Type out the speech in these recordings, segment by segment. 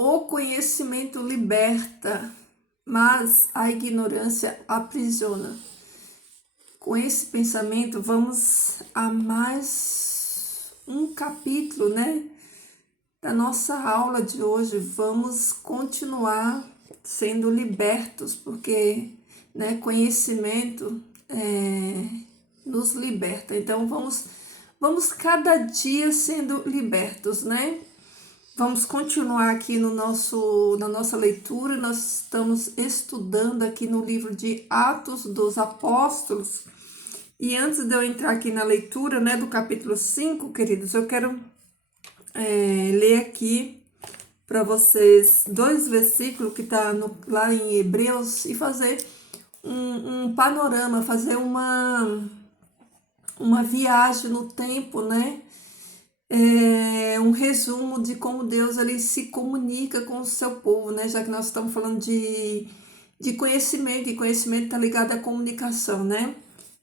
O conhecimento liberta, mas a ignorância aprisiona. Com esse pensamento, vamos a mais um capítulo, da nossa aula de hoje. Vamos continuar sendo libertos, porque, conhecimento nos liberta. Então, vamos cada dia sendo libertos, Vamos continuar aqui na nossa leitura. Nós estamos estudando aqui no livro de Atos dos Apóstolos. E antes de eu entrar aqui na leitura, do capítulo 5, queridos, eu quero ler aqui para vocês 2 versículos que tá lá em Hebreus e fazer um panorama, fazer uma viagem no tempo, um resumo de como Deus ele se comunica com o seu povo, já que nós estamos falando de conhecimento, e conhecimento está ligado à comunicação,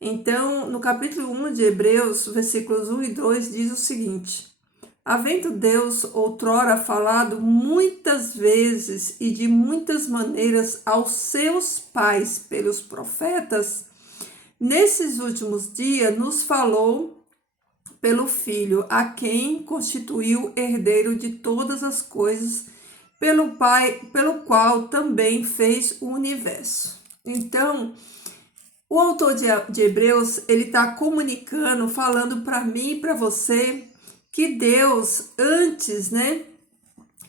Então, no capítulo 1 de Hebreus, versículos 1 e 2, diz o seguinte: havendo Deus outrora falado muitas vezes e de muitas maneiras aos seus pais pelos profetas, nesses últimos dias nos falou pelo Filho, a quem constituiu herdeiro de todas as coisas, pelo qual também fez o universo. Então, o autor de Hebreus, ele está comunicando, falando para mim e para você, que Deus, antes,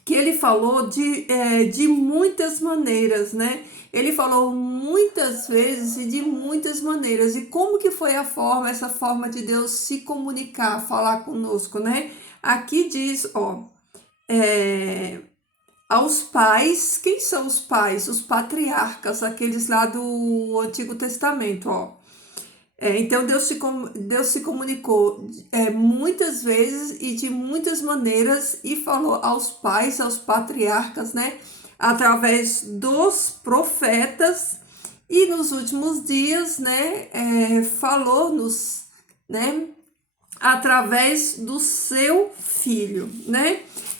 que ele falou de muitas maneiras, Ele falou muitas vezes e de muitas maneiras. E como que foi essa forma de Deus se comunicar, falar conosco, Aqui diz, aos pais. Quem são os pais? Os patriarcas, aqueles lá do Antigo Testamento, Então, Deus se comunicou muitas vezes e de muitas maneiras e falou aos pais, aos patriarcas, através dos profetas, e nos últimos dias, falou-nos, através do seu Filho,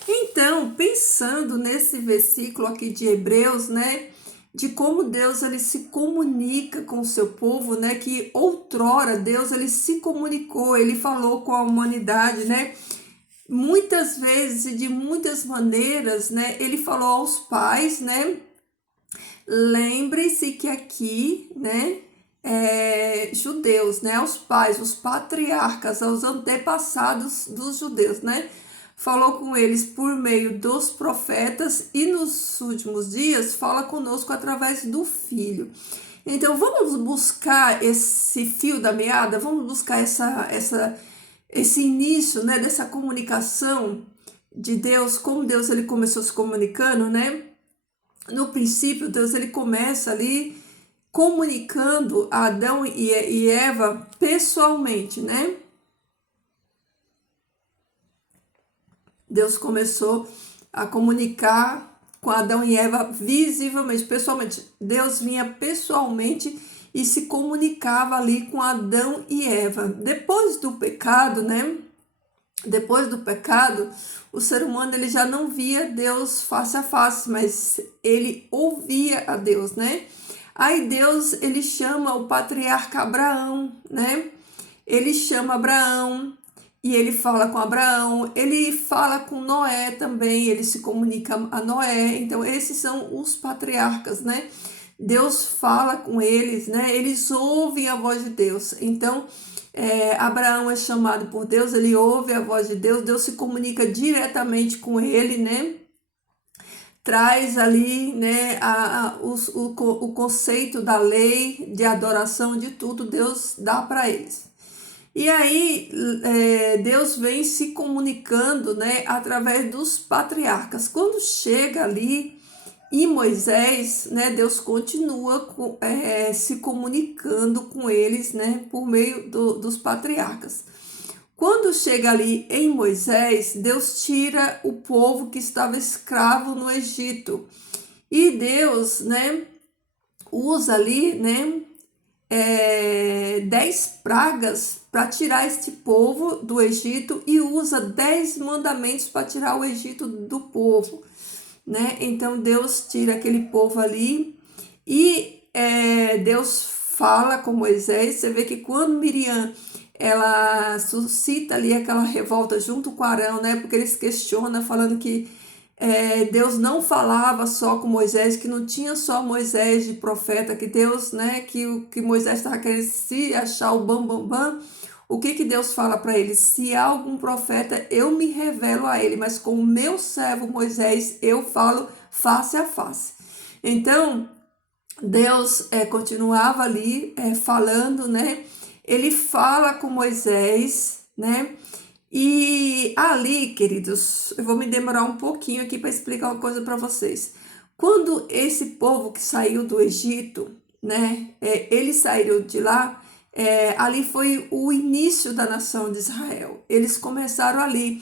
Então, pensando nesse versículo aqui de Hebreus, de como Deus ele se comunica com o seu povo, que outrora Deus ele se comunicou, ele falou com a humanidade, muitas vezes e de muitas maneiras, ele falou aos pais, Lembre-se que aqui, judeus, aos pais, os patriarcas, aos antepassados dos judeus, Falou com eles por meio dos profetas e nos últimos dias fala conosco através do Filho. Então, vamos buscar esse fio da meada, vamos buscar esse início, dessa comunicação de Deus, como Deus ele começou se comunicando, No princípio, Deus ele começa ali comunicando a Adão e Eva pessoalmente, Deus começou a comunicar com Adão e Eva visivelmente, pessoalmente. Deus vinha pessoalmente e se comunicava ali com Adão e Eva. Depois do pecado, Depois do pecado, o ser humano ele já não via Deus face a face, mas ele ouvia a Deus, Aí Deus ele chama o patriarca Abraão, Ele chama Abraão e ele fala com Abraão, ele fala com Noé também, ele se comunica a Noé. Então esses são os patriarcas, Deus fala com eles, Eles ouvem a voz de Deus. Então Abraão é chamado por Deus, ele ouve a voz de Deus, Deus se comunica diretamente com ele, Traz ali, o conceito da lei, de adoração, de tudo, Deus dá para eles. E aí, Deus vem se comunicando, através dos patriarcas. Quando chega ali em Moisés, Deus continua se comunicando com eles, por meio dos patriarcas. Quando chega ali em Moisés, Deus tira o povo que estava escravo no Egito. E Deus, usa ali, 10 pragas para tirar este povo do Egito, e usa 10 mandamentos para tirar o Egito do povo. né? Então Deus tira aquele povo ali e Deus fala com Moisés. Você vê que quando Miriam ela suscita ali aquela revolta junto com Arão, né? Porque eles questionam, falando que Deus não falava só com Moisés, que não tinha só Moisés de profeta, que Deus, né? Que Moisés estava querendo se achar o bam, bam, bam. O que Deus fala para ele? Se há algum profeta, eu me revelo a ele, mas com o meu servo Moisés eu falo face a face. Então, Deus continuava ali falando, né? Ele fala com Moisés, né? E ali, queridos, eu vou me demorar um pouquinho aqui para explicar uma coisa para vocês. Quando esse povo que saiu do Egito, né? Eles saíram de lá. Ali foi o início da nação de Israel. Eles começaram ali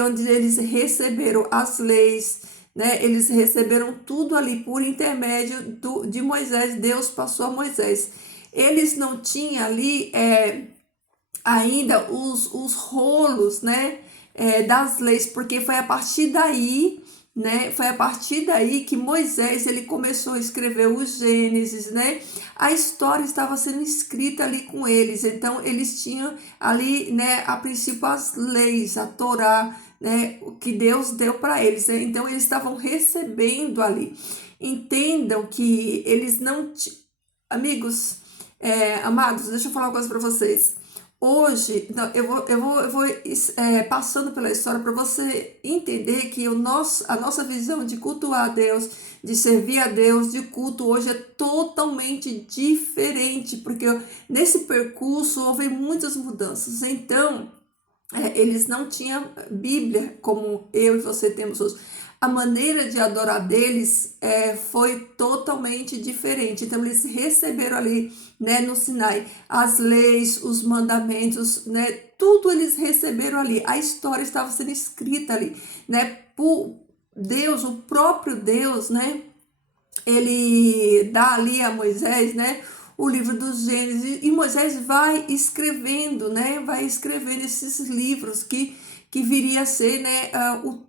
onde eles receberam as leis, né? Eles receberam tudo ali por intermédio de Moisés. Deus passou a Moisés. Eles não tinham ali ainda os rolos, né? Das leis, porque foi a partir daí, né? Foi a partir daí que Moisés ele começou a escrever os Gênesis, né? A história estava sendo escrita ali com eles, então eles tinham ali, né? A princípio as leis, a Torá, né? O que Deus deu para eles, né? Então eles estavam recebendo ali. Entendam que eles não, amigos, amados, deixa eu falar uma coisa para vocês. Hoje, não, eu vou passando pela história para você entender que a nossa visão de cultuar a Deus, de servir a Deus, de culto hoje é totalmente diferente, porque nesse percurso houve muitas mudanças. Então, eles não tinham Bíblia como eu e você temos hoje. A maneira de adorar deles foi totalmente diferente. Então, eles receberam ali, né, no Sinai, as leis, os mandamentos, né, tudo eles receberam ali. A história estava sendo escrita ali, né, por Deus, o próprio Deus, né, ele dá ali a Moisés, né, o livro dos Gênesis, e Moisés vai escrevendo, né, vai escrevendo esses livros que viria a ser, né,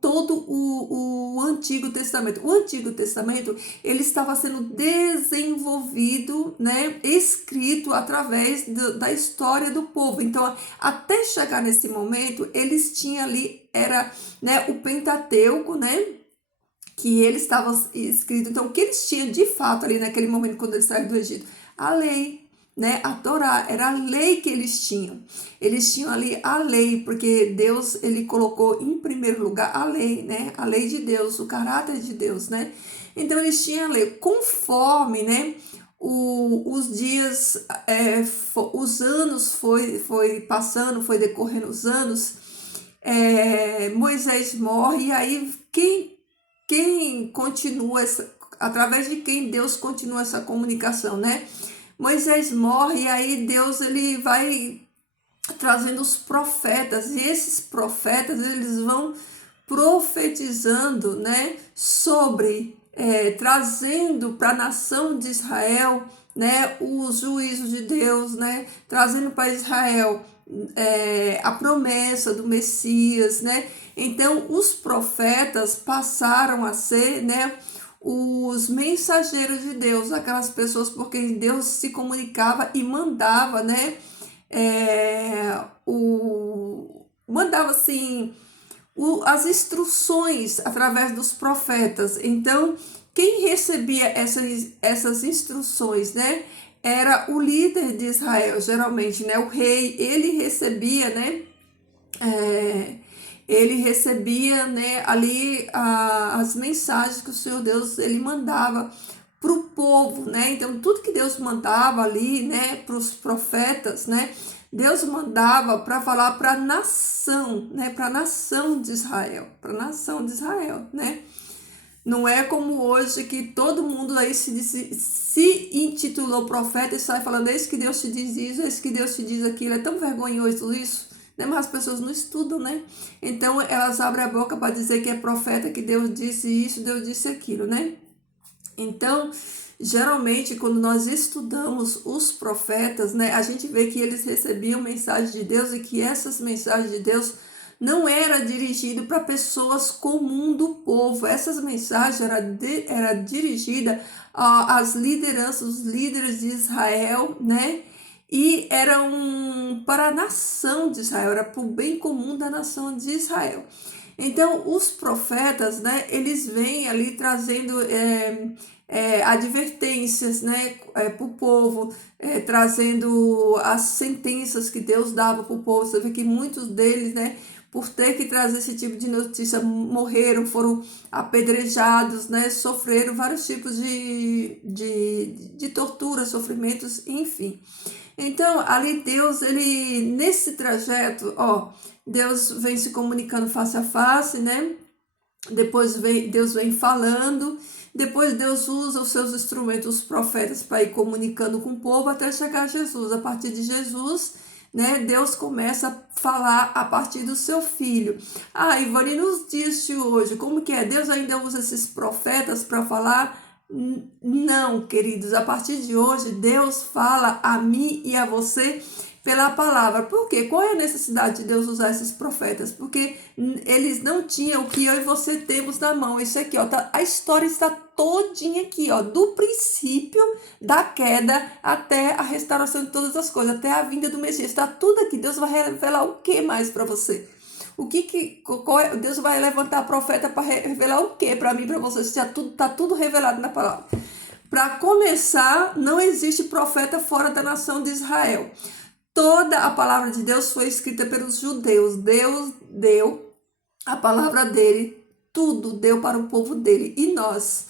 todo o Antigo Testamento. O Antigo Testamento, ele estava sendo desenvolvido, né, escrito através da história do povo. Então, até chegar nesse momento, eles tinham ali, era, né, o Pentateuco, né, que ele estava escrito. Então, o que eles tinham de fato ali naquele momento, quando eles saíram do Egito? A lei, né? A Torá, era a lei que eles tinham. Eles tinham ali a lei, porque Deus, ele colocou em primeiro lugar a lei, né? A lei de Deus, o caráter de Deus, né? Então, eles tinham a lei. Conforme, né? Os dias, os anos foi passando, foi decorrendo os anos, Moisés morre, e aí quem continua através de quem Deus continua essa comunicação, né? Moisés morre, e aí Deus ele vai trazendo os profetas, e esses profetas eles vão profetizando, né, sobre trazendo para a nação de Israel, né, os juízos de Deus, né, trazendo para Israel a promessa do Messias, né? Então os profetas passaram a ser, né, os mensageiros de Deus, aquelas pessoas por quem Deus se comunicava e mandava, né, mandava assim as instruções através dos profetas. Então, quem recebia essas instruções, né, era o líder de Israel, geralmente, né, o rei. Ele recebia, né, ali as mensagens que o Senhor Deus ele mandava para o povo, né? Então tudo que Deus mandava ali, né, para os profetas, né, Deus mandava para falar para a nação, né, para a nação de Israel, né? Não é como hoje que todo mundo aí se intitulou profeta e sai falando: eis que Deus te diz isso, eis que Deus te diz aquilo. É tão vergonhoso isso, né? Mas as pessoas não estudam, né? Então elas abrem a boca para dizer que é profeta, que Deus disse isso, Deus disse aquilo, né? Então, geralmente, quando nós estudamos os profetas, né, a gente vê que eles recebiam mensagens de Deus, e que essas mensagens de Deus não era dirigido para pessoas comuns do povo. Essas mensagens era dirigida às lideranças, os líderes de Israel, né? E eram para a nação de Israel, era para o bem comum da nação de Israel. Então, os profetas, né, eles vêm ali trazendo advertências, né, para o povo, trazendo as sentenças que Deus dava para o povo. Você vê que muitos deles, né, por ter que trazer esse tipo de notícia, morreram, foram apedrejados, né, sofreram vários tipos de tortura, sofrimentos, enfim. Então, ali Deus, ele, nesse trajeto, Deus vem se comunicando face a face, né? Depois Deus vem falando, depois Deus usa os seus instrumentos, os profetas, para ir comunicando com o povo até chegar a Jesus. A partir de Jesus, né, Deus começa a falar a partir do seu filho. Ivone, nos dias de hoje, como que é? Deus ainda usa esses profetas para falar? Não, queridos, a partir de hoje, Deus fala a mim e a você pela palavra. Por quê? Qual é a necessidade de Deus usar esses profetas? Porque eles não tinham o que eu e você temos na mão. Isso aqui, a história está todinha aqui, do princípio da queda até a restauração de todas as coisas, até a vinda do Messias. Está tudo aqui. Deus vai revelar o que mais para você? Deus vai levantar profeta para revelar o que para mim e para você? Está tudo revelado na palavra. Para começar, não existe profeta fora da nação de Israel. Toda a palavra de Deus foi escrita pelos judeus. Deus deu a palavra dele, tudo deu para o povo dele. E nós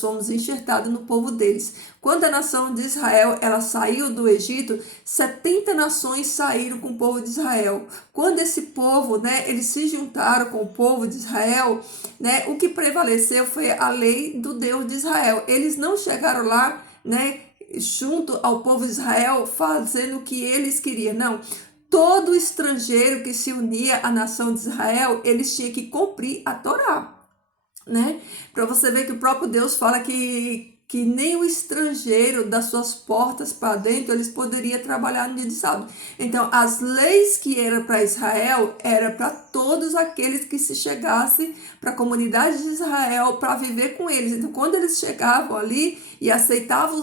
fomos enxertados no povo deles. Quando a nação de Israel ela saiu do Egito, 70 nações saíram com o povo de Israel. Quando esse povo, né, eles se juntaram com o povo de Israel, né, o que prevaleceu foi a lei do Deus de Israel. Eles não chegaram lá, né, junto ao povo de Israel, fazendo o que eles queriam. Não. Todo estrangeiro que se unia à nação de Israel, eles tinham que cumprir a Torá, né? Para você ver que o próprio Deus fala que nem o estrangeiro das suas portas para dentro eles poderiam trabalhar no dia de sábado. Então, as leis que eram para Israel era para todos aqueles que se chegassem para a comunidade de Israel para viver com eles. Então, quando eles chegavam ali e aceitavam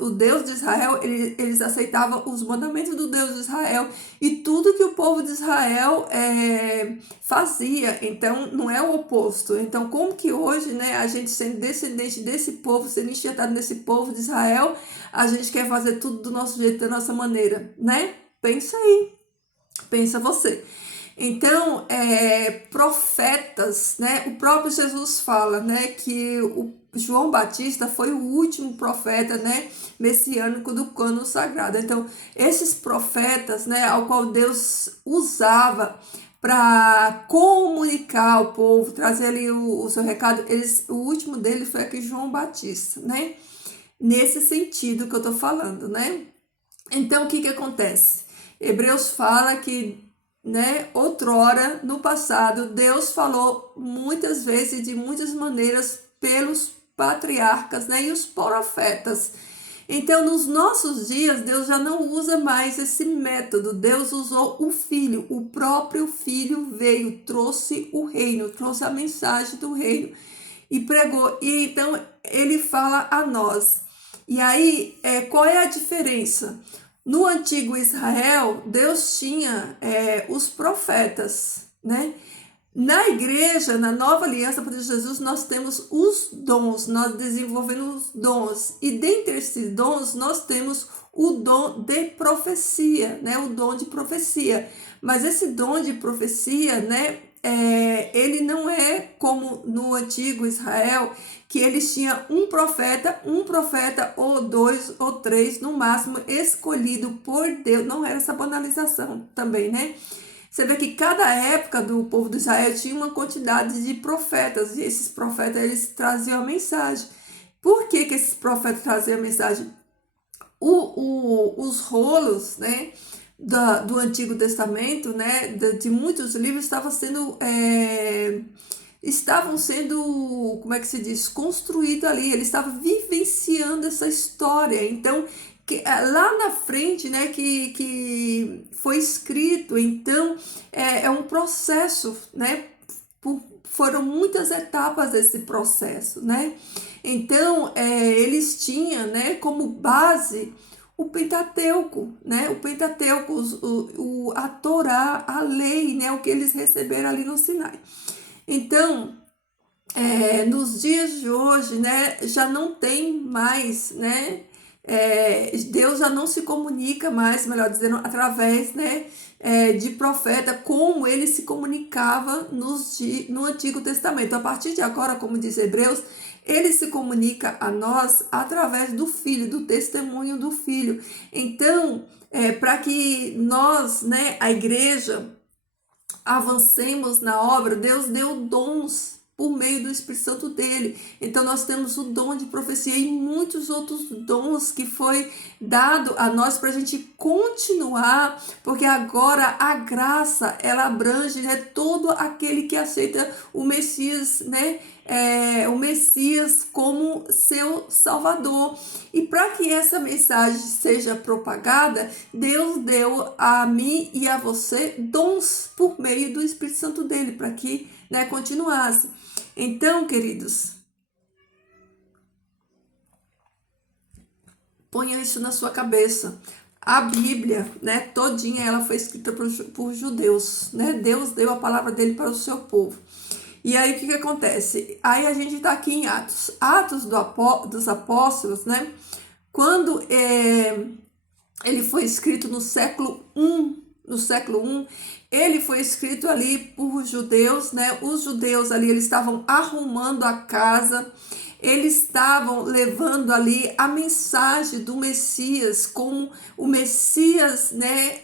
o Deus de Israel, eles aceitavam os mandamentos do Deus de Israel e tudo que o povo de Israel fazia. Então, não é o oposto. Então, como que hoje, né, a gente sendo descendente desse povo, sendo enxertado nesse povo de Israel, a gente quer fazer tudo do nosso jeito, da nossa maneira, né? Pensa aí. Pensa você. Então, profetas, né? O próprio Jesus fala, né, que o João Batista foi o último profeta, né, messiânico do cânon sagrado. Então, esses profetas, né, ao qual Deus usava para comunicar ao povo, trazer ali o seu recado, o último dele foi aqui João Batista, né? Nesse sentido que eu tô falando, né? Então, o que acontece? Hebreus fala que, né, outrora, no passado, Deus falou muitas vezes, de muitas maneiras, pelos patriarcas, né, e os profetas. Então, nos nossos dias, Deus já não usa mais esse método. Deus usou o Filho. O próprio Filho veio, trouxe o reino, trouxe a mensagem do reino e pregou. E então, ele fala a nós. E aí, qual é a diferença? No antigo Israel, Deus tinha os profetas, né? Na igreja, na nova aliança por Jesus, nós temos os dons, nós desenvolvemos os dons. E dentre esses dons, nós temos o dom de profecia, né? O dom de profecia. Mas esse dom de profecia, né? Ele não é como no antigo Israel, que eles tinham um profeta ou dois ou três, no máximo, escolhido por Deus. Não era essa banalização também, né? Você vê que cada época do povo de Israel tinha uma quantidade de profetas, e esses profetas, eles traziam a mensagem. Por que esses profetas traziam a mensagem? Os rolos, né, do Antigo Testamento, né, de muitos livros, estavam sendo, como é que se diz, construídos ali. Ele estava vivenciando essa história. Então, lá na frente, né, que foi escrito. Então, é um processo, né? Foram muitas etapas desse processo, né? Então, eles tinham, né, como base o Pentateuco, né? O Pentateuco, a Torá, a lei, né? O que eles receberam ali no Sinai. Então, nos dias de hoje, né, já não tem mais, né, Deus já não se comunica mais, melhor dizendo, através, né, de profeta, como ele se comunicava no Antigo Testamento. A partir de agora, como diz Hebreus, ele se comunica a nós através do Filho, do testemunho do Filho. Então, para que nós, né, a igreja, avancemos na obra, Deus deu dons por meio do Espírito Santo dele. Então nós temos o dom de profecia e muitos outros dons que foi dado a nós para a gente continuar, porque agora a graça, ela abrange, né, todo aquele que aceita o Messias, né, o Messias como seu Salvador. E para que essa mensagem seja propagada, Deus deu a mim e a você dons por meio do Espírito Santo dele, para que, né, continuasse. Então, queridos, ponha isso na sua cabeça. A Bíblia, né, todinha, ela foi escrita por judeus, né? Deus deu a palavra dele para o seu povo. E aí, o que acontece? Aí a gente está aqui em Atos dos Apóstolos, né? Quando ele foi escrito no século I, ele foi escrito ali por judeus, né? Os judeus ali, eles estavam arrumando a casa, eles estavam levando ali a mensagem do Messias, como o Messias, né,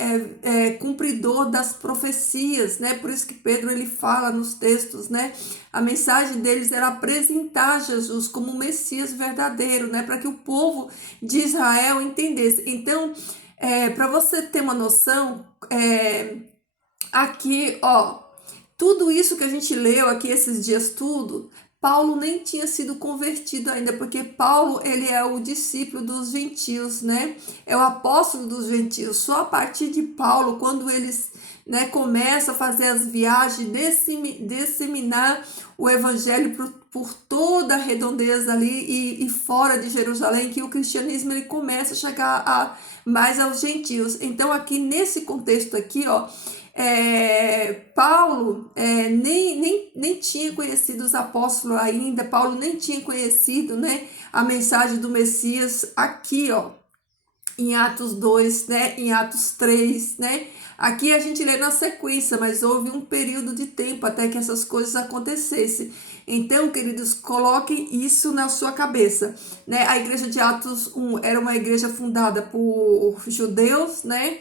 cumpridor das profecias, né? Por isso que Pedro, ele fala nos textos, né? A mensagem deles era apresentar Jesus como o Messias verdadeiro, né? Para que o povo de Israel entendesse. Então, para você ter uma noção, aqui, ó, tudo isso que a gente leu aqui esses dias, tudo, Paulo nem tinha sido convertido ainda, porque Paulo, ele é o discípulo dos gentios, né? É o apóstolo dos gentios. Só a partir de Paulo, quando eles, né, começam a fazer as viagens, disseminar o evangelho por toda a redondeza ali e fora de Jerusalém, que o cristianismo, ele começa a chegar mais aos gentios. Então, aqui nesse contexto aqui, ó, Paulo nem tinha conhecido os apóstolos ainda. Paulo nem tinha conhecido, né, a mensagem do Messias aqui, ó, em Atos 2, né, em Atos 3, né? Aqui a gente lê na sequência, mas houve um período de tempo até que essas coisas acontecessem. Então, queridos, coloquem isso na sua cabeça, né? A igreja de Atos 1 era uma igreja fundada por judeus, né?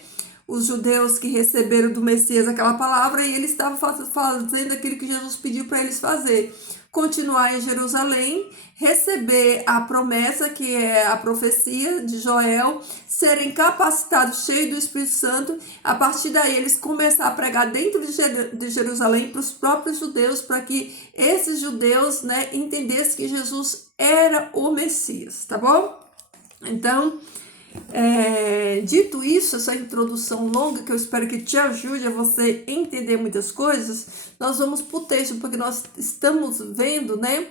Os judeus que receberam do Messias aquela palavra, e eles estavam fazendo aquilo que Jesus pediu para eles fazer. Continuar em Jerusalém, receber a promessa, que é a profecia de Joel, serem capacitados, cheios do Espírito Santo. A partir daí, eles começaram a pregar dentro de Jerusalém para os próprios judeus, para que esses judeus, né, entendessem que Jesus era o Messias, tá bom? Então, dito isso, essa introdução longa, que eu espero que te ajude a você entender muitas coisas, nós vamos para o texto, porque nós estamos vendo, né,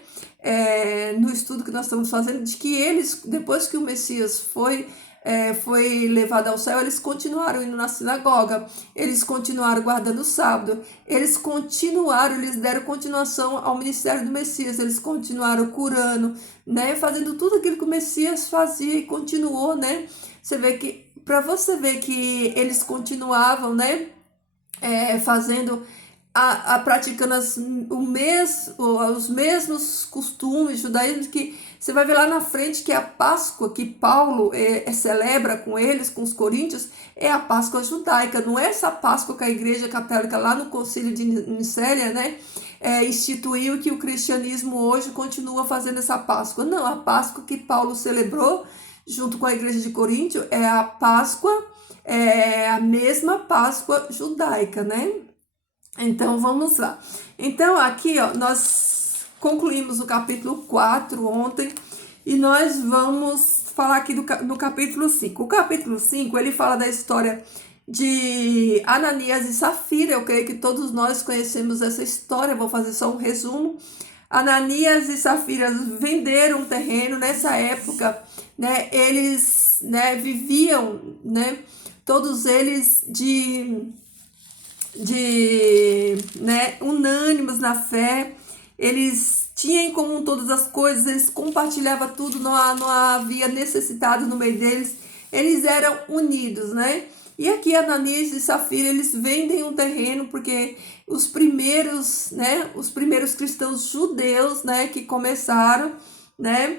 no estudo que nós estamos fazendo, de que eles, depois que o Messias foi levado ao céu, eles continuaram indo na sinagoga, eles continuaram guardando o sábado, eles deram continuação ao ministério do Messias, eles continuaram curando, né, fazendo tudo aquilo que o Messias fazia e continuou, né? Você vê que, para você ver que eles continuavam, né, fazendo, praticando os mesmos costumes, judaísmo, que você vai ver lá na frente que a Páscoa que Paulo celebra com eles, com os coríntios, é a Páscoa judaica. Não é essa Páscoa que a Igreja Católica lá no Concílio de Nicéia, né, instituiu, que o cristianismo hoje continua fazendo essa Páscoa. Não, a Páscoa que Paulo celebrou junto com a Igreja de Coríntio é a Páscoa, a mesma Páscoa judaica, né? Então, vamos lá. Então, aqui, ó, nós concluímos o capítulo 4 ontem, e nós vamos falar aqui no capítulo 5. O capítulo 5, ele fala da história de Ananias e Safira. Eu creio que todos nós conhecemos essa história, vou fazer só um resumo. Ananias e Safira venderam um terreno nessa época, né? Eles, né, viviam, né, todos eles né, unânimes na fé. Eles tinham em comum todas as coisas, eles compartilhavam tudo, não havia necessitado no meio deles, eles eram unidos, né? E aqui Ananias e Safira, eles vendem um terreno porque os primeiros, né, os primeiros cristãos judeus, né, que começaram, né,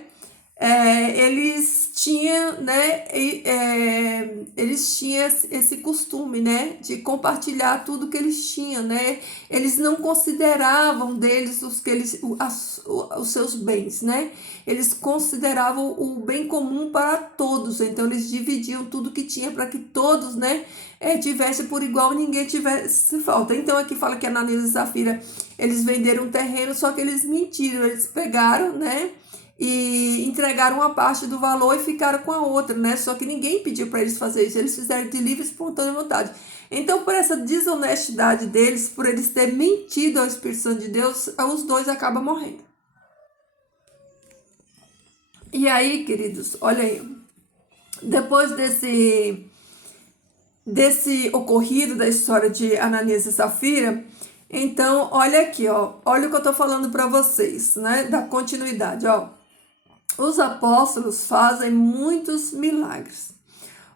eles tinham, né, eles tinham esse costume, né, de compartilhar tudo que eles tinham, né. Eles não consideravam deles os seus bens, né. Eles consideravam o bem comum para todos, então eles dividiam tudo que tinha para que todos, né, tivesse por igual, ninguém tivesse falta. Então aqui fala que Ananias e Safira, eles venderam um terreno, só que eles mentiram, eles pegaram, né, e entregaram uma parte do valor e ficaram com a outra, né? Só que ninguém pediu para eles fazer isso, eles fizeram de livre e espontânea vontade. Então, por essa desonestidade deles, por eles terem mentido ao Espírito Santo de Deus, os dois acabam morrendo. E aí, queridos, olha aí, depois desse ocorrido da história de Ananias e Safira, então, olha aqui, ó, olha o que eu tô falando para vocês, né? Da continuidade, ó. Os apóstolos fazem muitos milagres.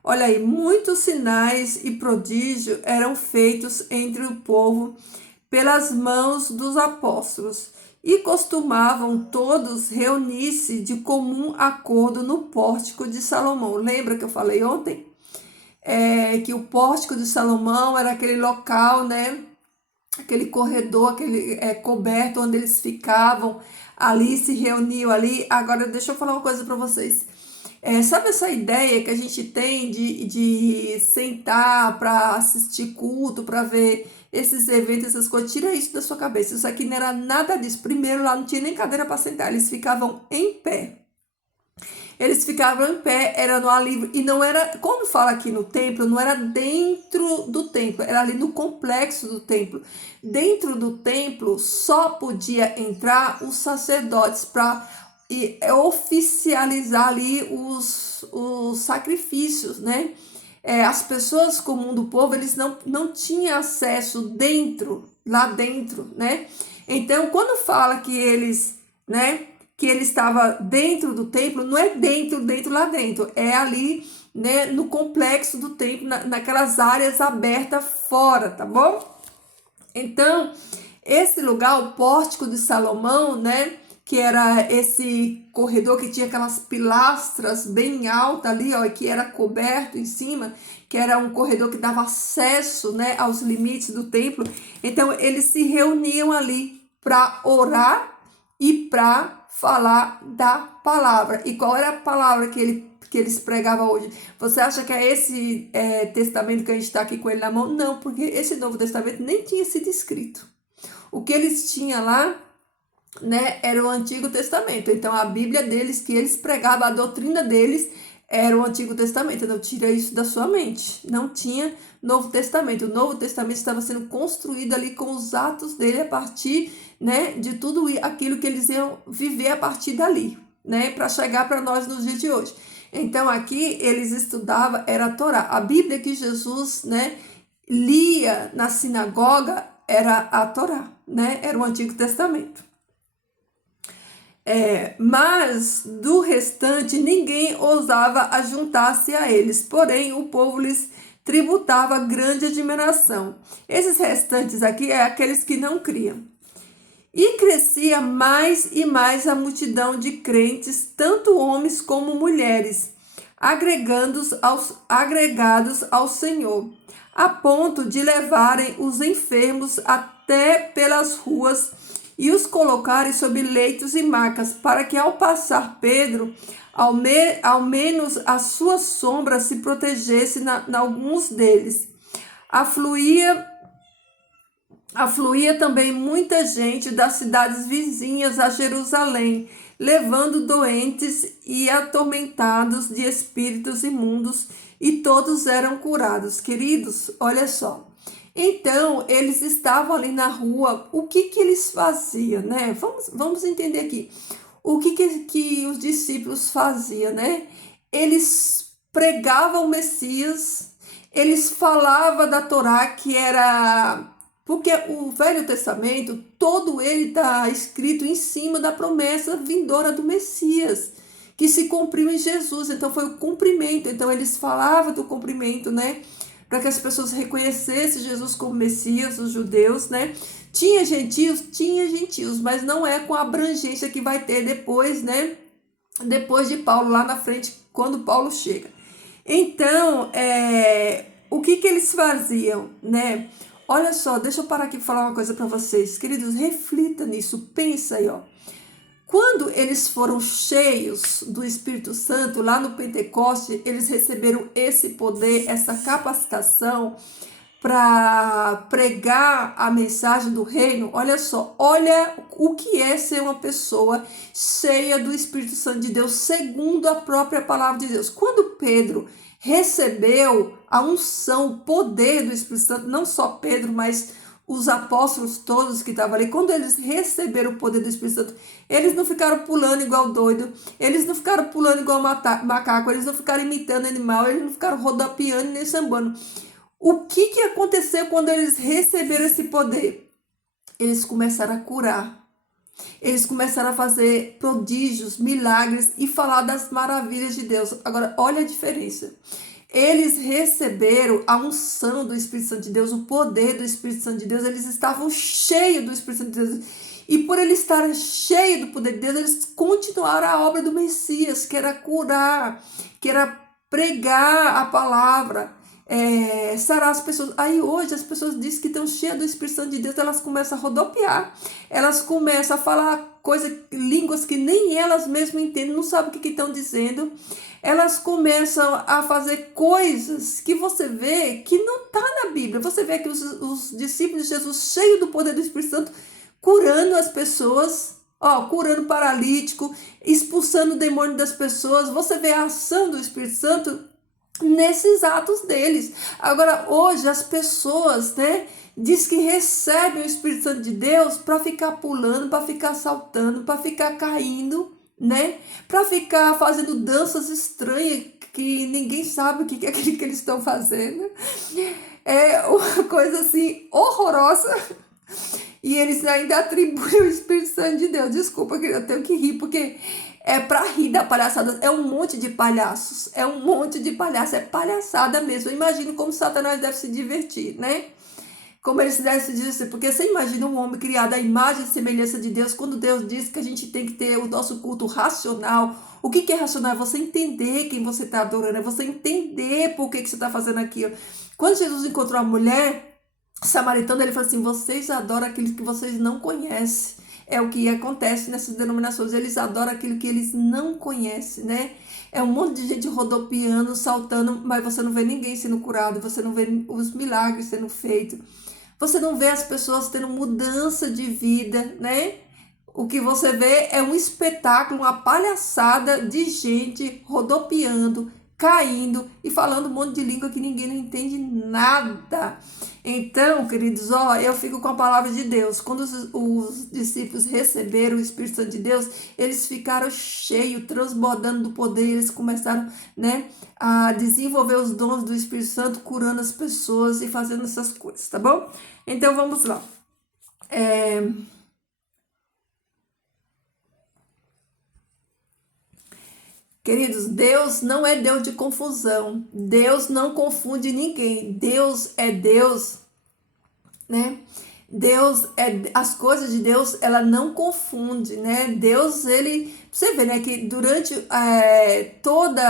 Olha aí, muitos sinais e prodígios eram feitos entre o povo pelas mãos dos apóstolos e costumavam todos reunir-se de comum acordo no pórtico de Salomão. Lembra que eu falei ontem? Que o pórtico de Salomão era aquele local, né? Aquele corredor, aquele coberto onde eles ficavam ali, se reuniam ali. Agora, deixa eu falar uma coisa para vocês. Sabe essa ideia que a gente tem de sentar para assistir culto, para ver esses eventos, essas coisas? Tira isso da sua cabeça. Isso aqui não era nada disso. Primeiro, lá não tinha nem cadeira para sentar, eles ficavam em pé. Eles ficavam em pé, era no ar livre, e não era, como fala aqui no templo, não era dentro do templo, era ali no complexo do templo. Dentro do templo só podia entrar os sacerdotes para oficializar ali os sacrifícios, né? As pessoas comum do povo, eles não tinham acesso lá dentro, né? Então, quando fala que eles, né, que ele estava dentro do templo, não é dentro lá dentro, é ali, né, no complexo do templo, naquelas áreas abertas fora, tá bom? Então, esse lugar, o pórtico de Salomão, né, que era esse corredor que tinha aquelas pilastras bem altas ali, ó, que era coberto em cima, que era um corredor que dava acesso, né, aos limites do templo. Então, eles se reuniam ali para orar e para falar da palavra. E qual era a palavra que eles pregavam hoje? Você acha que é esse testamento que a gente está aqui com ele na mão? Não, porque esse Novo Testamento nem tinha sido escrito. O que eles tinham lá, né, era o Antigo Testamento. Então, a Bíblia deles, que eles pregavam, a doutrina deles, era o Antigo Testamento. Não tira isso da sua mente. Não tinha Novo Testamento. O Novo Testamento estava sendo construído ali com os atos dele a partir, né, de tudo aquilo que eles iam viver a partir dali, né, para chegar para nós nos dias de hoje. Então, aqui eles estudavam, era a Torá. A Bíblia que Jesus, né, lia na sinagoga era a Torá, né, era o Antigo Testamento. Mas do restante ninguém ousava ajuntar-se a eles, porém o povo lhes tributava grande admiração. Esses restantes aqui é aqueles que não criam. E crescia mais e mais a multidão de crentes, tanto homens como mulheres, agregados ao Senhor, a ponto de levarem os enfermos até pelas ruas e os colocarem sobre leitos e macas, para que ao passar Pedro, ao menos a sua sombra se protegesse na alguns deles. Afluía Afluía também muita gente das cidades vizinhas a Jerusalém, levando doentes e atormentados de espíritos imundos, e todos eram curados. Queridos, olha só. Então, eles estavam ali na rua, o que que eles faziam, né? Vamos entender aqui. O que os discípulos faziam, né? Eles pregavam o Messias, eles falavam da Torá, que era... Porque o Velho Testamento, todo ele está escrito em cima da promessa vindoura do Messias, que se cumpriu em Jesus. Então foi o cumprimento. Então eles falavam do cumprimento, né? Para que as pessoas reconhecessem Jesus como Messias, os judeus, né? Tinha gentios, mas não é com a abrangência que vai ter depois, né? Depois de Paulo, lá na frente, quando Paulo chega. Então, o que eles faziam, né? Olha só, deixa eu parar aqui e falar uma coisa para vocês. Queridos, reflita nisso, pensa aí, ó. Quando eles foram cheios do Espírito Santo, lá no Pentecoste, eles receberam esse poder, essa capacitação para pregar a mensagem do reino. Olha só, olha o que é ser uma pessoa cheia do Espírito Santo de Deus, segundo a própria palavra de Deus. Quando Pedro recebeu a unção, o poder do Espírito Santo, não só Pedro, mas os apóstolos todos que estavam ali, quando eles receberam o poder do Espírito Santo, eles não ficaram pulando igual doido, eles não ficaram pulando igual macaco, eles não ficaram imitando animal, eles não ficaram rodopiando nem sambando. O que aconteceu quando eles receberam esse poder? Eles começaram a curar. Eles começaram a fazer prodígios, milagres e falar das maravilhas de Deus. Agora, olha a diferença. Eles receberam a unção do Espírito Santo de Deus, o poder do Espírito Santo de Deus. Eles estavam cheios do Espírito Santo de Deus. E por eles estarem cheios do poder de Deus, eles continuaram a obra do Messias, que era curar, que era pregar a palavra, sarar as pessoas. Aí hoje as pessoas dizem que estão cheias do Espírito Santo de Deus, elas começam a rodopiar, elas começam a falar línguas que nem elas mesmas entendem, não sabem o que estão dizendo. Elas começam a fazer coisas que você vê que não está na Bíblia. Você vê que os discípulos de Jesus, cheios do poder do Espírito Santo, curando as pessoas, curando paralítico, expulsando o demônio das pessoas. Você vê a ação do Espírito Santo nesses atos deles. Agora, hoje, as pessoas, né, diz que recebem o Espírito Santo de Deus para ficar pulando, para ficar saltando, para ficar caindo, né, para ficar fazendo danças estranhas que ninguém sabe o que é aquilo que eles estão fazendo. É uma coisa assim horrorosa. E eles ainda atribuem o Espírito Santo de Deus. Desculpa, que eu tenho que rir, porque é pra rir da palhaçada. É um monte de palhaços. É um monte de palhaços. É palhaçada mesmo. Eu imagino como Satanás deve se divertir, né? Como eles devem se divertir. Porque você imagina um homem criado à imagem e semelhança de Deus, quando Deus diz que a gente tem que ter o nosso culto racional. O que é racional? É você entender quem você está adorando. É você entender por que você está fazendo aquilo. Quando Jesus encontrou a mulher samaritana, ele falou assim: vocês adoram aquilo que vocês não conhecem. É o que acontece nessas denominações, eles adoram aquilo que eles não conhecem, né? É um monte de gente rodopiando, saltando, mas você não vê ninguém sendo curado, você não vê os milagres sendo feitos, você não vê as pessoas tendo mudança de vida, né? O que você vê é um espetáculo, uma palhaçada de gente rodopiando, caindo e falando um monte de língua que ninguém não entende nada. Então, queridos, eu fico com a palavra de Deus. Quando os discípulos receberam o Espírito Santo de Deus, eles ficaram cheios, transbordando do poder. Eles começaram, né, a desenvolver os dons do Espírito Santo, curando as pessoas e fazendo essas coisas, tá bom? Então, vamos lá. Queridos, Deus não é Deus de confusão. Deus não confunde ninguém. Deus é Deus, né? As coisas de Deus, ela não confunde, né? Deus, você vê, né, que durante toda